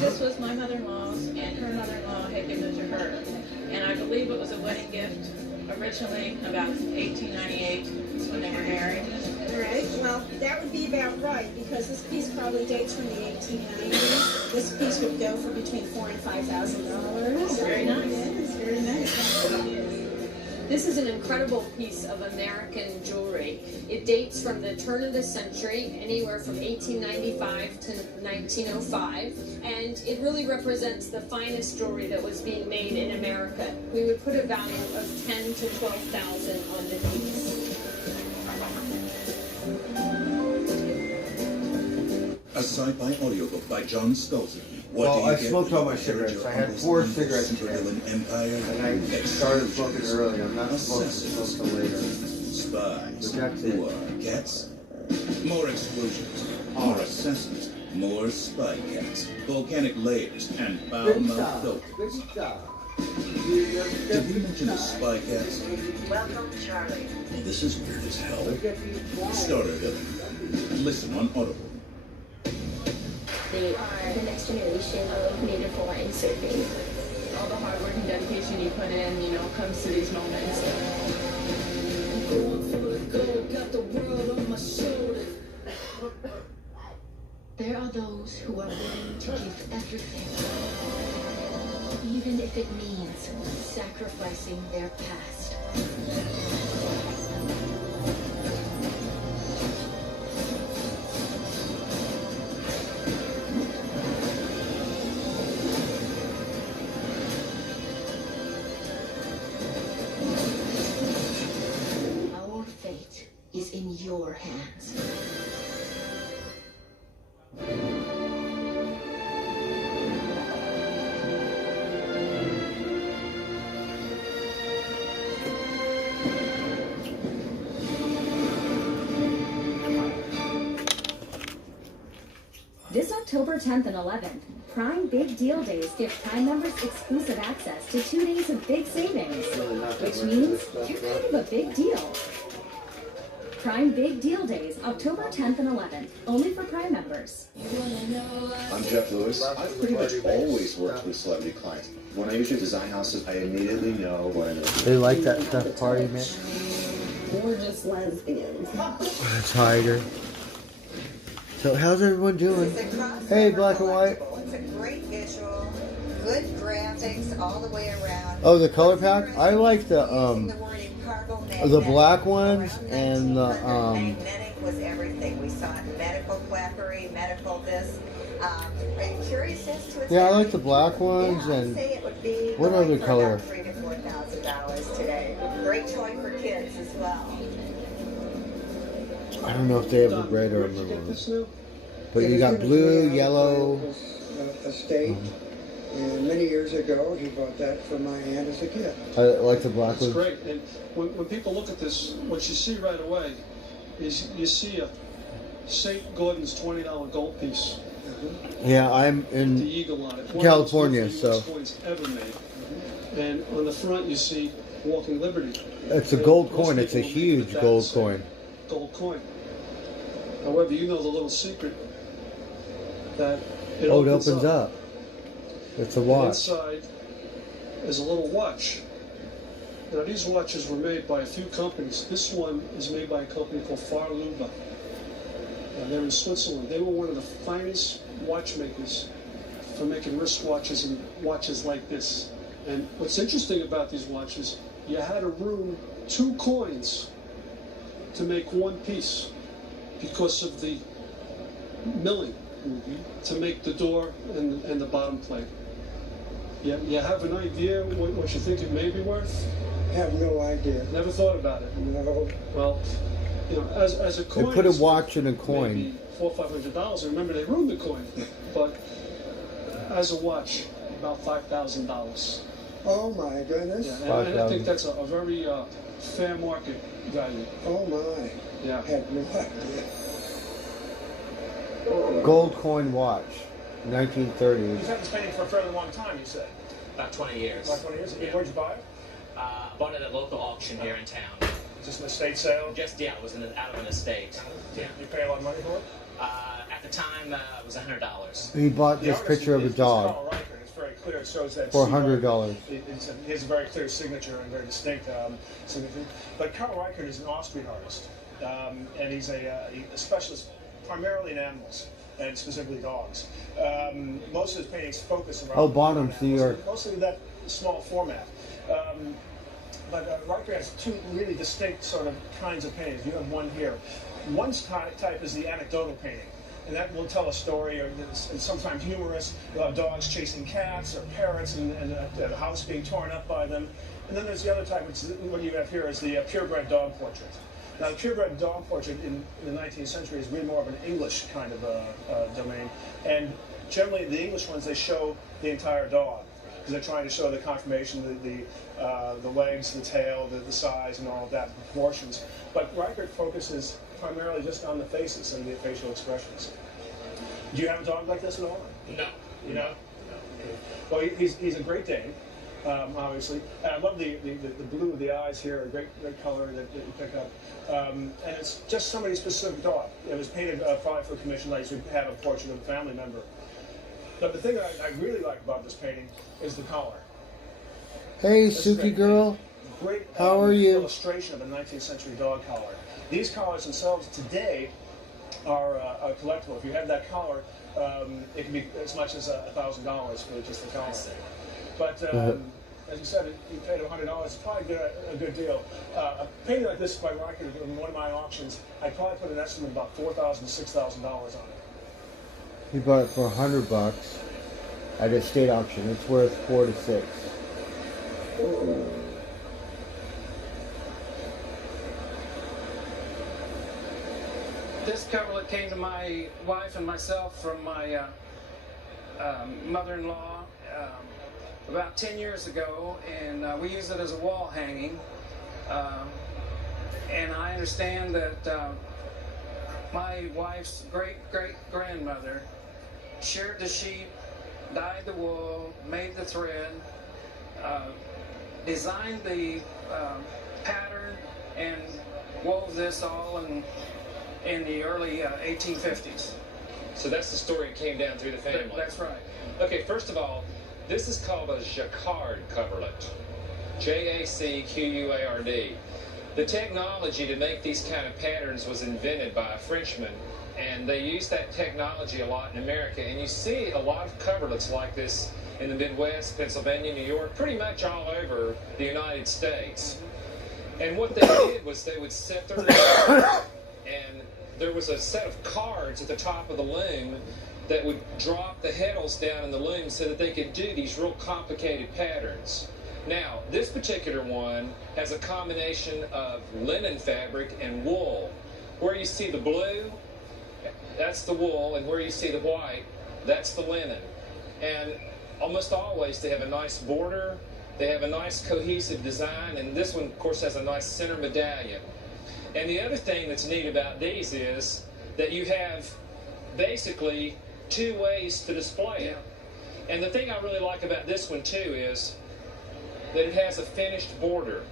This was my mother-in-law's, and her mother-in-law had given it to her. And I believe it was a wedding gift originally about 1898. That's when they were married. Right. Well, that would be about right because this piece probably dates from the 1890s. This piece would go for between $4,000 and $5,000. Very nice. It's very nice. This is an incredible piece of American jewelry. It dates from the turn of the century, anywhere from 1895 to 1905, and it really represents the finest jewelry that was being made in America. We would put a value of $10,000 to $12,000 on the piece. A sci-fi audiobook by John Scalzi. Well, I smoked all my cigarettes. I had 4 cigarettes today. Empire, and I started smoking early. I'm not supposed to smoke till later. Spies, But that's it. war, cats, more explosions, more assassins, more spy cats, volcanic layers, and foul-mouthed dolphins. Did we mention the spy cats? Welcome, Charlie. Well, this is weird as hell. Starter villain. Listen on Audible. They are the next generation of Native Hawaiian surfing. All the hard work and dedication you put in, you know, comes to these moments. There are those who are willing to give everything, even if it means sacrificing their past. Our fate is in your hands. This October 10th and 11th, Prime Big Deal Days give Prime members exclusive access to 2 days of big savings, which means you're kind of a big deal. Prime Big Deal Days, October 10th and 11th, only for Prime members. I'm Jeff Lewis. I've pretty much always worked with celebrity clients. When I usually design houses, I immediately know what I'm going to do. They like that stuff party, man. Gorgeous lesbians. Tiger. So how's everyone doing? Hey, black and white. It's a great visual, good graphics all the way around. Oh, the color pack. I like the black ones and the Magnetic was everything. We saw medical quackery, medical this. Are you curious as to its Yeah, I like the black ones and what other color? $3,000 to $4,000 today. Great toy for kids as well. I don't know if they have the red or blue ones. But you got blue, yellow. Estate, and many years ago he bought that for my aunt as a gift. I like the black It's ones. great, and when people look at this, what you see right away is you see a St. Gordon's $20 gold piece. Yeah, I'm in The eagle on it. California, One of the so most coins ever made. And on the front you see Walking Liberty. it's a And gold most coin. It's a people believe huge that gold that's a coin. Gold coin. However, you know the little secret that it Oh, it opens up. It's a And watch. inside is a little watch. Now these watches were made by a few companies. This one is made by a company called Farluba. They're in Switzerland. They were one of the finest watchmakers for making wristwatches and watches like this. And what's interesting about these watches, you had to room 2 coins to make one piece because of the milling to make the door and the bottom plate. You have an idea what you think it may be worth? Have no idea. Never thought about it. No. Well, you know, as a They coin, put a it's watch in a maybe coin. $400 or $500. Remember, they ruined the coin, but as a watch, about $5,000. Oh my goodness. Yeah, and I think that's a very fair market value. Oh my. Yeah. Had no idea. Gold coin watch, 1930s. You've had this painting for a fairly long time, you said. About 20 years. About 20 years. Yeah. Where'd you buy it? Bought it at a local auction here in town. Is Just an estate sale? Just, yeah, it was out of an estate. Yeah. You pay a lot of money for it? At the time, it was $100. He bought this picture of a dog Carl Reichert. It's very clear. It shows that for $100. He has a very clear signature and very distinct signature. But Carl Reichert is an Austrian artist, and he's a specialist primarily in animals, and specifically dogs. Most of his paintings focus around Bonhams, New York. mostly that small format. But Reichert has two really distinct sort of kinds of paintings. You have one here. One type is the anecdotal painting, and that will tell a story, or it's sometimes humorous. You'll have dogs chasing cats or parrots, and a house being torn up by them. And then there's the other type, which is what you have here, is the purebred dog portrait. Now, the purebred dog portrait in the 19th century is really more of an English kind of domain, and generally the English ones, they show the entire dog, because they're trying to show the conformation, the legs, the tail, the size, and all of that, the proportions. But Reichert focuses primarily just on the faces and the facial expressions. Do you have a dog like this at all? No. You know? No. Well, he's a Great Dane, obviously. And I love the blue of the eyes here, a great color that you pick up. And it's just somebody's specific dog. It was painted probably for commission, like to have a portrait of a family member. But the thing that I really like about this painting is the collar. Hey, Suki girl. Great How are you? illustration of a 19th century dog collar. These collars themselves today are collectible. If you have that collar, it can be as much as $1,000 for just the collar. But as you said, you paid $100. It's probably a good deal. A painting like this by Reichert in one of my auctions, I'd probably put an estimate of about $4,000 to $6,000 on it. He bought it for $100 at a state auction. It's worth $4,000 to $6,000. This coverlet came to my wife and myself from my mother-in-law about 10 years ago, and we use it as a wall hanging. And I understand that my wife's great-great-grandmother sheared the sheep, dyed the wool, made the thread, designed the pattern, and wove this all in the early 1850s. So that's the story that came down through the family. That's right. Okay, first of all, this is called a jacquard coverlet. Jacquard. The technology to make these kind of patterns was invented by a Frenchman, and they use that technology a lot in America. And you see a lot of coverlets like this in the Midwest, Pennsylvania, New York, pretty much all over the United States. And what they did was they would set their loom, and there was a set of cards at the top of the loom that would drop the heddles down in the loom so that they could do these real complicated patterns. Now, this particular one has a combination of linen fabric and wool. Where you see the blue, that's the wool, and where you see the white, that's the linen. And almost always they have a nice border, they have a nice cohesive design, and this one, of course, has a nice center medallion. And the other thing that's neat about these is that you have basically two ways to display it. And the thing I really like about this one, too, is that it has a finished border.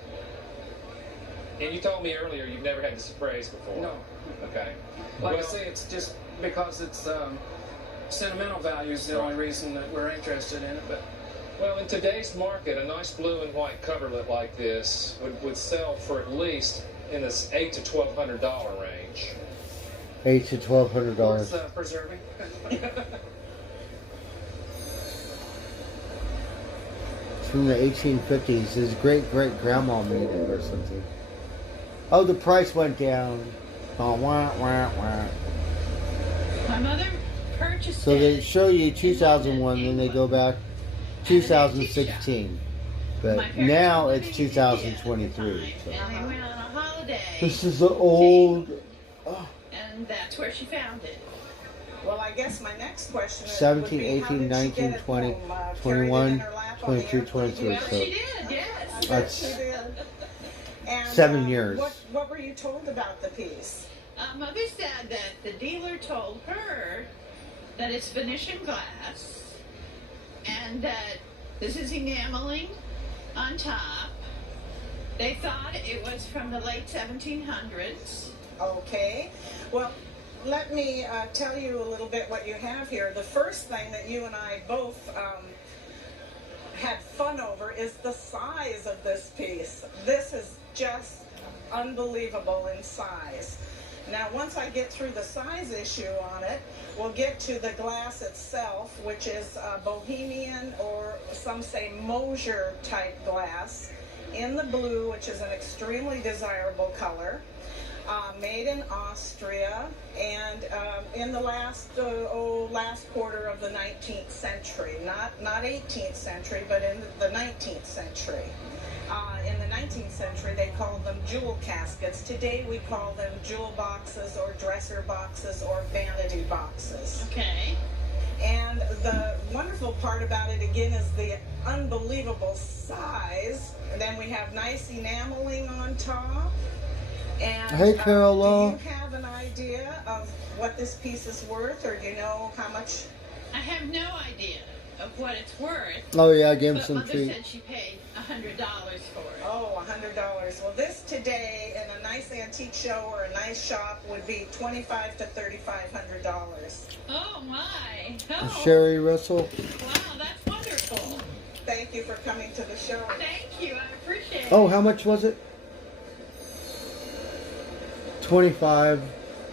And you told me earlier you've never had this appraised before. No. Okay. Like I say, it's just because it's sentimental value is the only reason that we're interested in it. But well, in today's market, a nice blue and white coverlet like this would sell for at least in this $800 to $1,200 range. $800 to $1,200. worth preserving. It's from the 1850s. His great-great-grandma made it or something. Oh, the price went down. Oh, wah, wah, wah. My mother purchased So they show you 2001, then they go back 2016. But now it's 2023. So. And they went on a holiday. This is the old... And that's where she found it. Well, I guess my next question 17, would be, 18, 19, 20, 21, 22, 23. Well, So she did, yes. that's And, 7 years. What were you told about the piece? Mother said that the dealer told her that it's Venetian glass and that this is enameling on top They thought it was from the late 1700s. Okay. Well, let me tell you a little bit what you have here. The first thing that you and I both had fun over is the size of this piece. This is just unbelievable in size. Now, once I get through the size issue on it, we'll get to the glass itself, which is Bohemian, or some say Mosier type glass, in the blue, which is an extremely desirable color, made in Austria, and in the last quarter of the 19th century, not 18th century, but in the 19th century. In the 19th century, they called them jewel caskets. Today, we call them jewel boxes or dresser boxes or vanity boxes. Okay. And the wonderful part about it, again, is the unbelievable size. And then we have nice enameling on top. And hey, Carola. do you have an idea of what this piece is worth, or do you know how much? I have no idea of what it's worth. Oh yeah, I gave him But some Mother treat. said she paid $100 for it. Oh, $100. Well, this today in a nice antique show or a nice shop would be $2,500 to $3,500. Oh my! Oh. Sherry Russell. Wow, that's wonderful. Thank you for coming to the show. Thank you, I appreciate it. Oh, how much was it? 25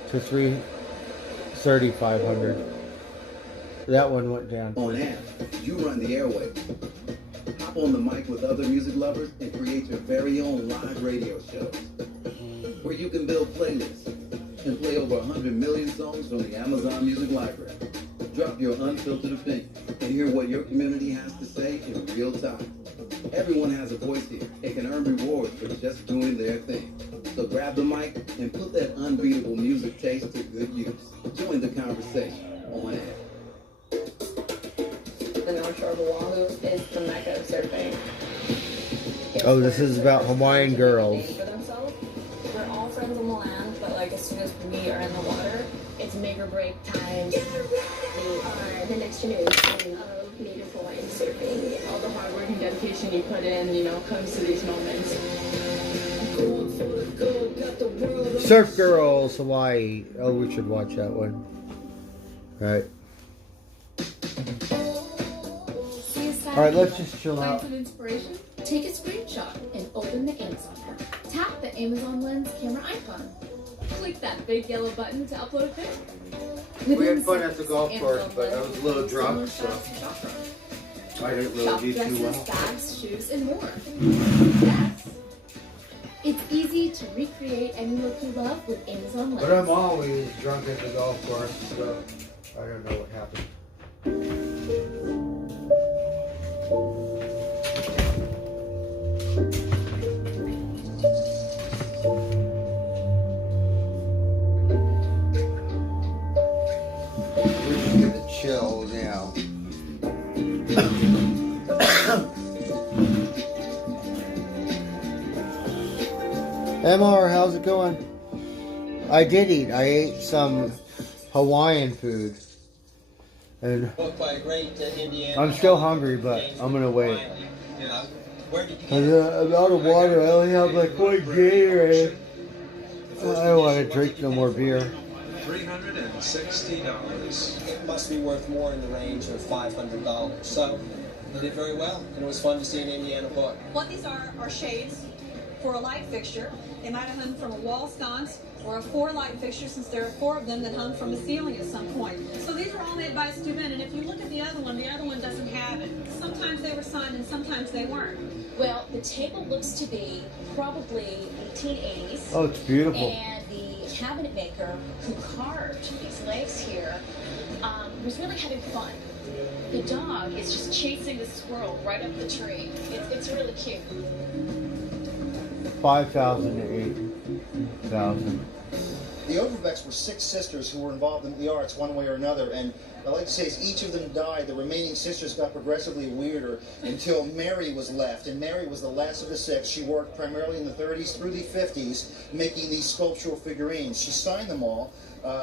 to 3,500. That one went down. On air, you run the airway. Hop on the mic with other music lovers and create your very own live radio shows, where you can build playlists and play over 100 million songs from the Amazon Music Library. Drop your unfiltered opinion and hear what your community has to say in real time. Everyone has a voice here and can earn rewards for just doing their thing. So grab the mic and put that unbeatable music taste to good use. Join the conversation on air. The North Shore of Oahu is the mecca of surfing. Oh, this is about Hawaiian girls. For themselves. We're all friends on the land, but like as soon as we are in the water, it's make or break time. We are the next generation of Native Hawaiian surfing. All the hard work and dedication you put in, you know, comes to these moments. Surf Girls, Hawaii. Oh, we should watch that one. Right. Alright, let's just chill Find out. some inspiration? Take a screenshot and open the Amazon app. Tap the Amazon Lens camera icon. Click that big yellow button to upload a pic. We had fun at the golf course, but I was a little drunk, so I didn't really Shop do too dresses, well. bags, shoes, and more. Yes. It's easy to recreate any look you love with Amazon Lens. But I'm always drunk at the golf course, so I don't know what happened. We're just gonna chill now. MR, how's it going? I did eat. I ate some Hawaiian food. And I'm still hungry, but I'm gonna wait. I'm out of water. I only have like one Gatorade. I don't want to drink no more beer. $360. It must be worth more in the range of $500. So, you did very well, and it was fun to see an Indiana book. What these are shades for a light fixture. They might have hung from a wall sconce or a 4-light fixture, since there are 4 of them that hung from the ceiling at some point. So these are all made by Steuben, and if you look at the other one doesn't have it. Sometimes they were signed and sometimes they weren't. Well, the table looks to be probably 1880s. Oh, it's beautiful. And the cabinet maker who carved these legs here was really having fun. The dog is just chasing the squirrel right up the tree. It's really cute. 5,000 to 8,000. The Overbecks were 6 sisters who were involved in the arts one way or another, and I like to say is each of them died. The remaining sisters got progressively weirder until Mary was left, and Mary was the last of the 6. She worked primarily in the 30s through the 50s making these sculptural figurines. She signed them all.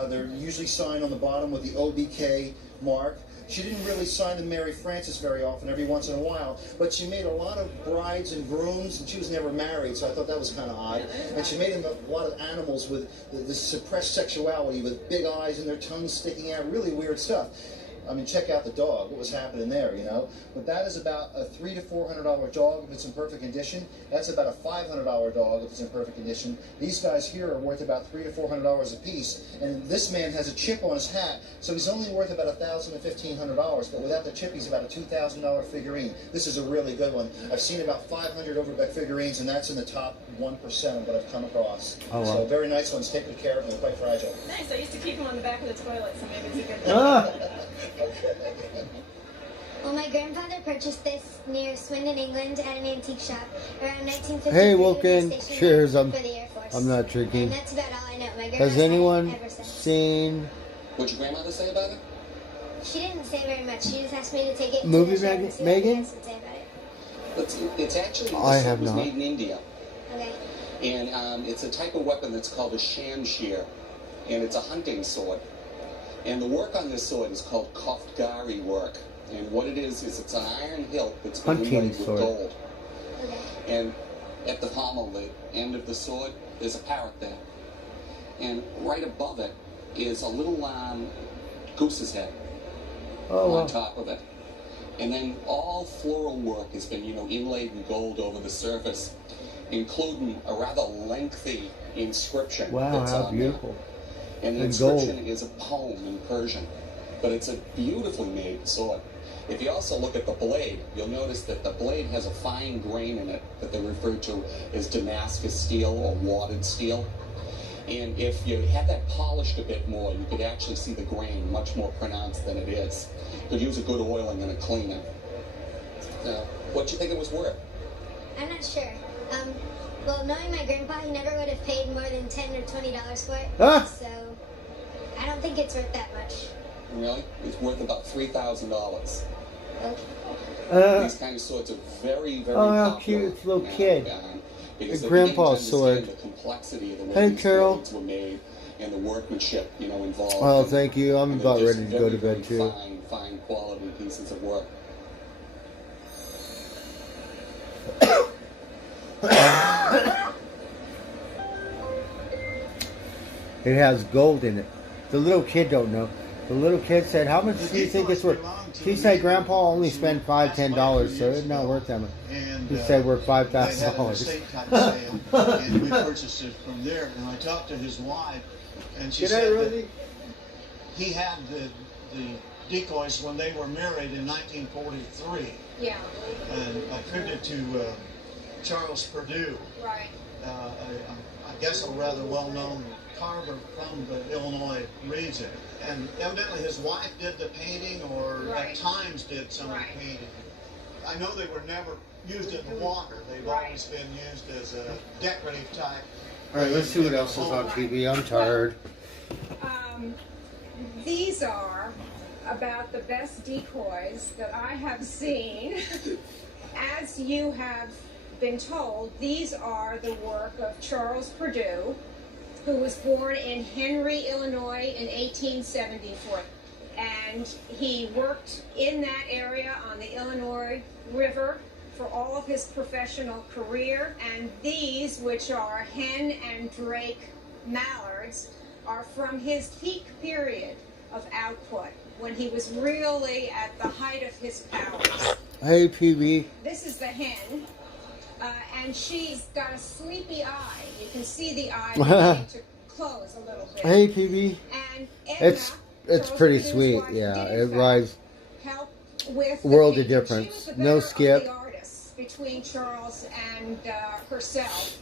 They're usually signed on the bottom with the OBK mark. She didn't really sign to Mary Frances very often, every once in a while, but she made a lot of brides and grooms, and she was never married, so I thought that was kind of odd. And she made a lot of animals with this suppressed sexuality, with big eyes and their tongues sticking out, really weird stuff. I mean, check out the dog, what was happening there, you know? But that is about a $300 to $400 dog if it's in perfect condition. That's about a $500 dog if it's in perfect condition. These guys here are worth about $300 to $400 a piece. And this man has a chip on his hat, so he's only worth about $1,000 to $1,500. But without the chip, he's about a $2,000 figurine. This is a really good one. I've seen about 500 Overbeck figurines, and that's in the top 1% of what I've come across. Oh, wow. So very nice ones. Take good care of them. They're quite fragile. Nice. I used to keep them on the back of the toilet, so maybe it's a good thing. Well, my grandfather purchased this near Swindon, England, at an antique shop around 1950. Hey, Wilkin. Cheers. I'm for the Air Force. not drinking. And that's about all I know. My grandma Has anyone had it ever since. seen What'd your grandmother say about it? She didn't say very much. She just asked me to take it Movie to the show and see Megan? what you guys would say about it. It's actually, I this have was not. made in India. Okay. And it's a type of weapon that's called a shamshir. And it's a hunting sword. And the work on this sword is called Koftgari work. And what it is it's an iron hilt that's been Hunting inlaid with sword. gold. And at the pommel, the end of the sword, there's a parrot there. And right above it is a little goose's head Oh, on wow. top of it. And then all floral work has been, inlaid in gold over the surface, including a rather lengthy inscription. Wow, that's how on there. beautiful. And the And gold. inscription is a poem in Persian, but it's a beautifully made sword. If you also look at the blade, you'll notice that the blade has a fine grain in it that they refer to as Damascus steel or wadded steel. And if you had that polished a bit more, you could actually see the grain much more pronounced than it is. Could use a good oiling and a cleaning. What do you think it was worth? I'm not sure. Well, knowing my grandpa, he never would have paid more than $10 or $20 for it. Ah! So, I don't think it's worth that much. Really? It's worth about $3,000. These kind of swords are very, very Oh, how popular. cute. It's a little kid. Because A they begin to grandpa's understand sword. the complexity of the way Hey, these Carol. blades were made and the workmanship, involved. Oh, And- thank you. I'm and they're about just ready to go to very, bed, very too. Fine quality pieces of work. It has gold in it. The little kid don't know. The little kid said, how much do you think it's worth? She said, Grandpa only spent $5, $10, so it's not worth that much. He said we're They had an $5,000. estate type sale, and we purchased it from there. And I talked to his wife, and she said that he had the decoys when they were married in 1943. Yeah. And I credited to Charles Purdue, Right. I guess a rather well-known carver from the Illinois region. And evidently his wife did the painting, or at times did some of the painting. I know they were never used in the water. They've always been used as a decorative type. All right, let's see what else is on TV. I'm tired. These are about the best decoys that I have seen. As you have been told, these are the work of Charles Purdue, who was born in Henry, Illinois in 1874. And he worked in that area on the Illinois River for all of his professional career. And these, which are hen and drake mallards, are from his peak period of output, when he was really at the height of his powers. Hey, PB. This is the hen, and she's got a sleepy eye. You can see the eye beginning to close a little bit. Hey, PB. And Edna, It's pretty Purdue's sweet. wife, Yeah, did, in it fact, rides help with the world of painting. She was difference. the No better of skip. the artists between Charles and herself.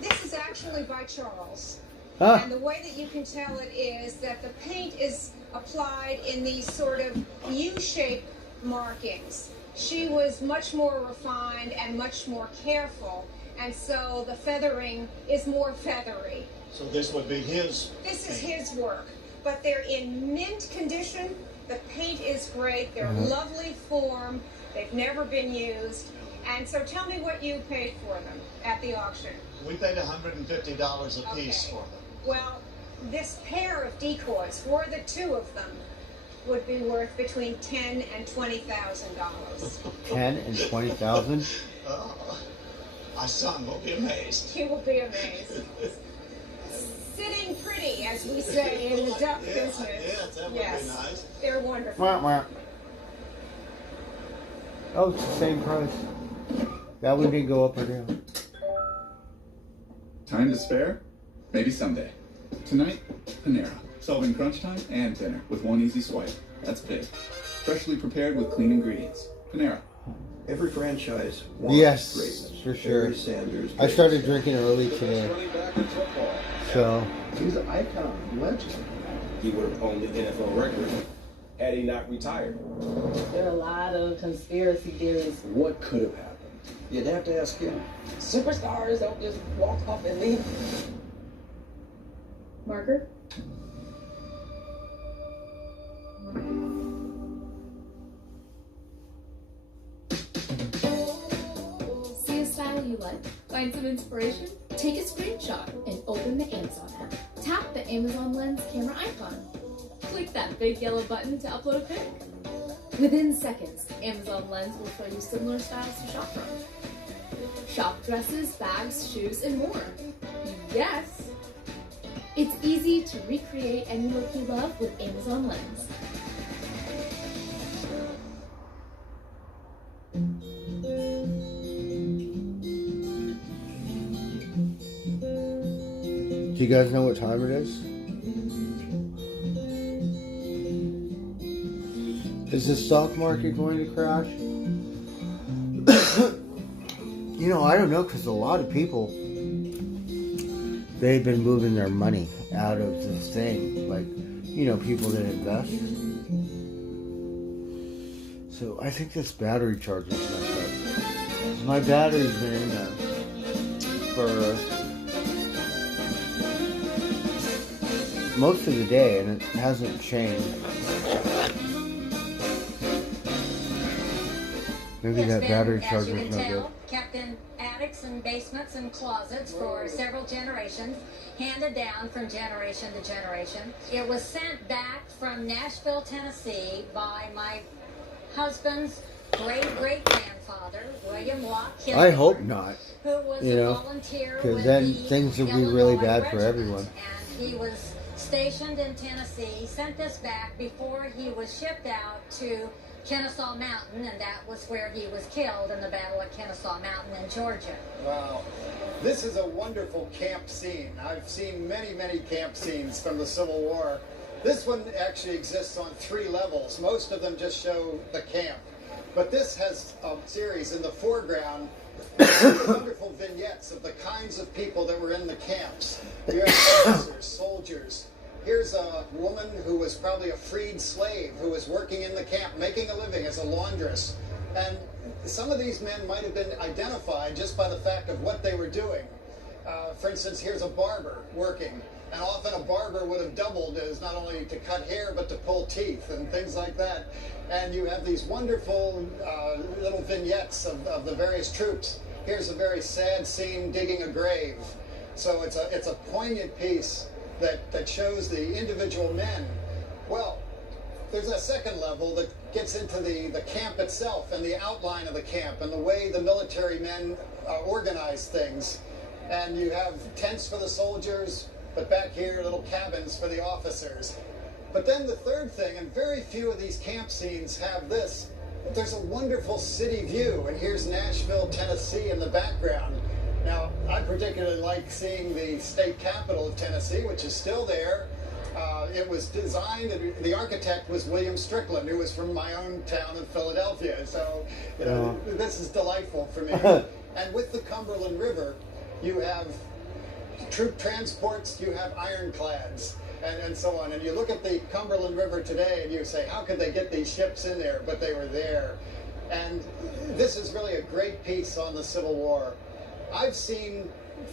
This is actually by Charles. Ah. And the way that you can tell it is that the paint is applied in these sort of U-shaped markings. She was much more refined and much more careful, and so the feathering is more feathery. So this would be his This is his work, but they're in mint condition. The paint is great. They're Mhm. lovely form. They've never been used. And so tell me what you paid for them at the auction. We paid $150 a piece for them. Well, this pair of decoys, for the two of them, would be worth between $10,000 and $20,000. 10 and 20,000. Oh, my son will be amazed. He will be amazed. Sitting pretty, as we say in the duck business. Yeah, that would be nice. They're wonderful. Wah, wah. Oh, it's the same price. That one didn't go up or down. Time to spare? Maybe someday. Tonight, Panera. Solving crunch time and dinner with one easy swipe. That's big. Freshly prepared with clean ingredients. Panera. Every franchise wants Yes, greatness. for sure. Barry Sanders. I started drinking early today. So. He's an icon, legend. He would have owned the NFL record had he not retired. There are a lot of conspiracy theories. What could have happened? You'd have to ask him. Superstars don't just walk off and leave. Marker? See a style you like? Find some inspiration? Take a screenshot and open the Amazon app. Tap the Amazon Lens camera icon. Click that big yellow button to upload a pic. Within seconds, Amazon Lens will show you similar styles to shop from. Shop dresses, bags, shoes, and more. Yes! It's easy to recreate any look you love with Amazon Lens. Do you guys know what time it is? Is the stock market going to crash? You know, I don't know, because a lot of people, they've been moving their money out of this thing. Like, you know, people that invest. So I think this battery charger is messed up. My battery's been in there for most of the day, and it hasn't changed. Maybe It's that been, battery as charger you is can no good. tell, kept in attics and basements and closets for several generations, handed down from generation to generation. It was sent back from Nashville, Tennessee by my husband's great-great-grandfather, William Locke Hilliard, I hope not. who was You a know, volunteer because with then the things will be really Illinois bad for Regiment. everyone. And he was stationed in Tennessee, sent this back before he was shipped out to Kennesaw Mountain, and that was where he was killed in the Battle of Kennesaw Mountain in Georgia. Wow. This is a wonderful camp scene. I've seen many, many camp scenes from the Civil War. This one actually exists on 3 levels. Most of them just show the camp. But this has a series in the foreground, wonderful vignettes of the kinds of people that were in the camps. You have officers, soldiers. Here's a woman who was probably a freed slave who was working in the camp, making a living as a laundress. And some of these men might have been identified just by the fact of what they were doing. For instance, here's a barber working. And often a barber would have doubled as not only to cut hair, but to pull teeth and things like that. And you have these wonderful little vignettes of the various troops. Here's a very sad scene digging a grave. So it's a poignant piece that shows the individual men. Well, there's a second level that gets into the camp itself and the outline of the camp and the way the military men organize things. And you have tents for the soldiers, but back here, little cabins for the officers. But then the third thing, and very few of these camp scenes have this, there's a wonderful city view, and here's Nashville, Tennessee in the background. Now, I particularly like seeing the state capital of Tennessee, which is still there. It was designed, and the architect was William Strickland, who was from my own town of Philadelphia. So, you know, this is delightful for me. And with the Cumberland River, you have troop transports, you have ironclads, and so on. And you look at the Cumberland River today and you say, how could they get these ships in there? But they were there. And this is really a great piece on the Civil War. I've seen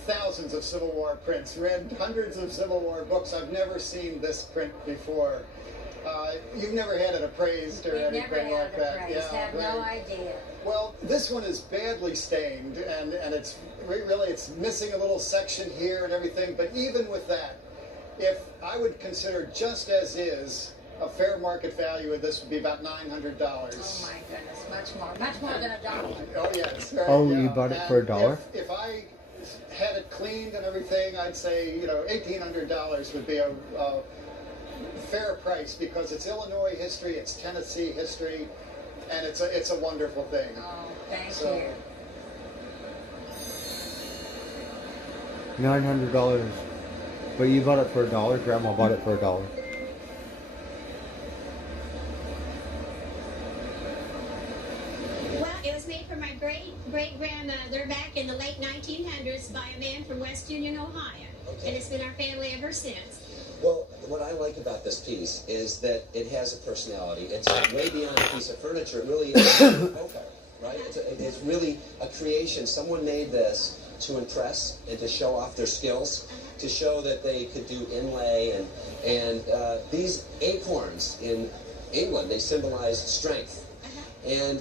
thousands of Civil War prints, read hundreds of Civil War books. I've never seen this print before. You've never had it appraised or anything like that? Yeah, have no idea. Well, this one is badly stained, and it's really, it's missing a little section here and everything. But even with that, if I would consider just as is, a fair market value of this would be about $900. Oh my goodness, much more than $1. Oh yes. Right, Oh, yeah. you bought it for $1? If I had it cleaned and everything, I'd say $1,800 would be a fair price because it's Illinois history, it's Tennessee history, and it's a wonderful thing. Oh, thank you. $900. But you bought it for $1. Grandma bought it for $1. Well, it was made for my great-great-grandmother back in the late 1900s by a man from West Union, Ohio. Okay. And it's been our family ever since. Well, what I like about this piece is that it has a personality. It's way beyond a piece of furniture. It really is a folk art, right? It's really a creation. Someone made this to impress and to show off their skills, to show that they could do inlay. And these acorns in England, they symbolize strength. And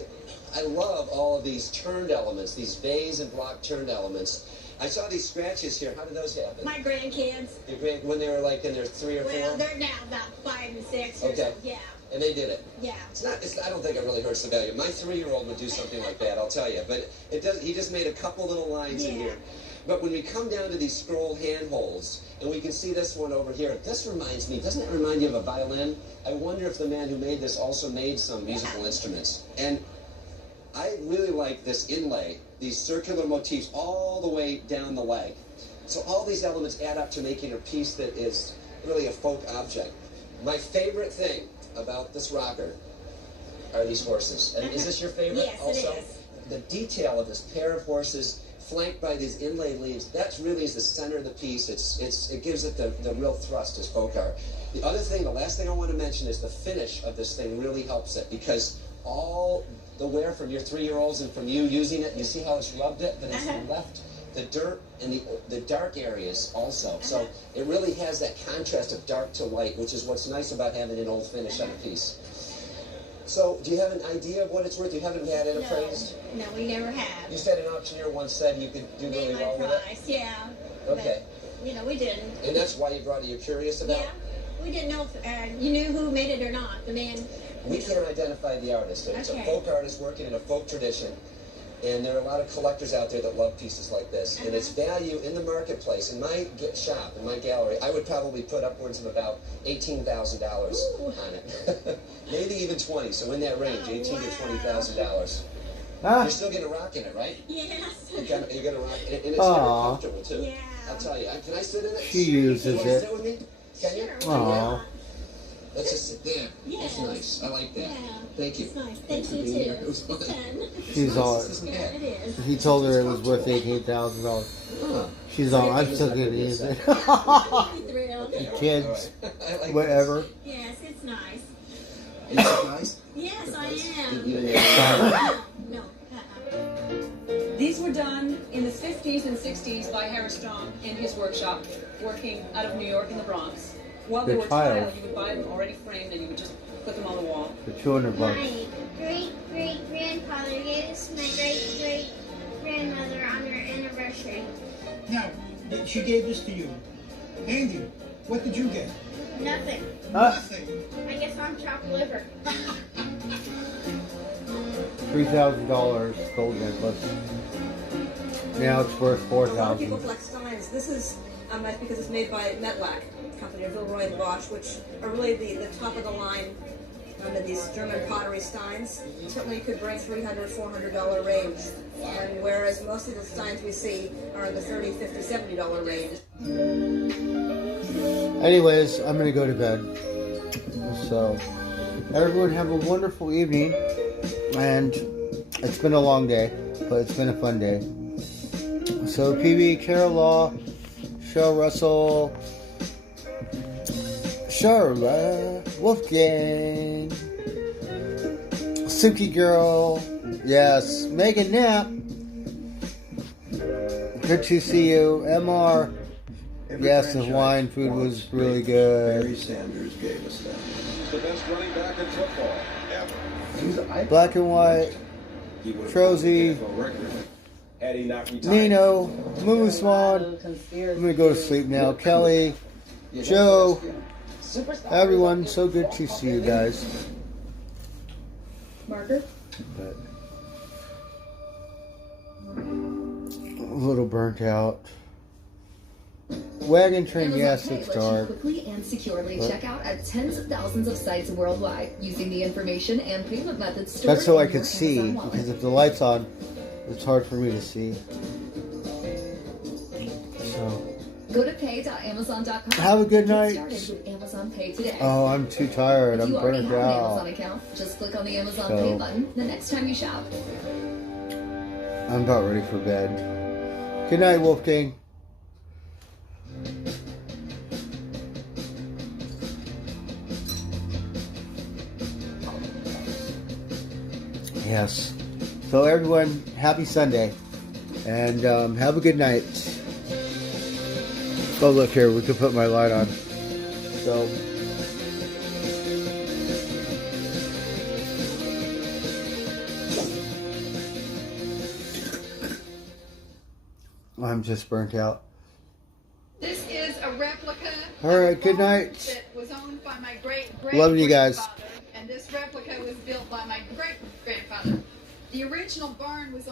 I love all of these turned elements, these vase and block turned elements. I saw these scratches here. How did those happen? My grandkids. When they were like in their 3 or 4? Well, they're now about 5 and 6. Okay. Yeah. And they did it. Yeah. I don't think it really hurts the value. My 3-year-old would do something like that, I'll tell you. But it does. He just made a couple little lines in here. But when we come down to these scroll handholds, and we can see this one over here, this reminds me, doesn't it remind you of a violin? I wonder if the man who made this also made some musical instruments. And I really like this inlay, these circular motifs all the way down the leg. So all these elements add up to making a piece that is really a folk object. My favorite thing about this rocker are these horses. And is this your favorite also? It is. The detail of this pair of horses flanked by these inlaid leaves, that really is the center of the piece. It gives it the real thrust as folk art. The other thing, the last thing I want to mention is the finish of this thing really helps it, because all the wear from your 3-year-olds and from you using it, you see how it's rubbed it, but it's left the dirt and the dark areas also. So it really has that contrast of dark to light, which is what's nice about having an old finish on a piece. So, do you have an idea of what it's worth? You haven't had it appraised? No, we never have. You said an auctioneer once said you could do really well with it? Yeah. Okay. But, we didn't. And that's why you brought it? You're curious about it? Yeah. We didn't know if you knew who made it or not. The man. We can't identify the artist. It's a folk artist working in a folk tradition. And there are a lot of collectors out there that love pieces like this. And its value in the marketplace, in my shop, in my gallery, I would probably put upwards of about $18,000 on it. Maybe even 20, so in that range, $18,000 to $20,000. You're still going to rock in it, right? Yes. You're going to rock it. And it's very comfortable, too. Yeah. I'll tell you. Can I sit in it? She uses Can you it. sit with me? Can you? Aww. Let's just sit there. Yes. That's nice. I like that. Yeah. Thank you. It's nice. Thank for you, being here. too. It was fun. She's all. Yeah, it is. He told her it was worth $18,000. She's all. I'm still gonna use it. Kids, whatever. Yes, it's nice. Is it nice? Yes, I am. No. These were done in the 50s and 60s by Harris Strong in his workshop, working out of New York in the Bronx. While they They're were tiled. tiled, you would buy them already framed and you would just put them on the wall. For $200. My great-great-grandfather gave this to my great-great-grandmother on their anniversary. Now, she gave this to you. Andy, what did you get? Nothing. Nothing. I guess I'm chopped liver. $3,000 gold necklace. Now it's worth A lot of people $4,000. collect steins. This is that's because it's made by Metlack, company of Villeroy and Bosch, which are really the top of the line under these German pottery steins. Certainly could bring $300, $400 range. And whereas most of the steins we see are in the $30, $50, $70 range. Anyways, I'm gonna go to bed. So, everyone have a wonderful evening. And it's been a long day, but it's been a fun day. So, PB, Carol Law, Cheryl Russell, Charlotte, Wolfgang, Suki Girl, yes, Megan Knapp. Good to see you, MR. Yes, the Hawaiian food was really good. Barry Sanders gave us that. The best running back in football ever. Black and White, Trozy, Had he not retired. Nino, Moo Swan. I'm gonna go to sleep now. Kelly, Joe, Everyone, so good to see you guys. Marker? But a little burnt out. Wagon train, yes, Amazon Pay it's lets you dark. quickly and securely But check out at tens of thousands of sites worldwide using the information and payment methods stored That's so I in your could see, Amazon wallet. because if the light's on, it's hard for me to see. So, Go to pay.amazon.com. have a good Get night. started with Amazon Pay today. Oh, I'm too tired. If I'm you already burnt have an out. Amazon account, just click on the Amazon So- Pay button the next time you shop. I'm about ready for bed. Good night, Wolfgang. Yes. So everyone, happy Sunday. And have a good night. Oh, look here. We could put my light on. So... I'm just burnt out. This is a replica. All right, good night. That was owned by my great Love you guys. and this replica was built by my great grandfather. The original barn was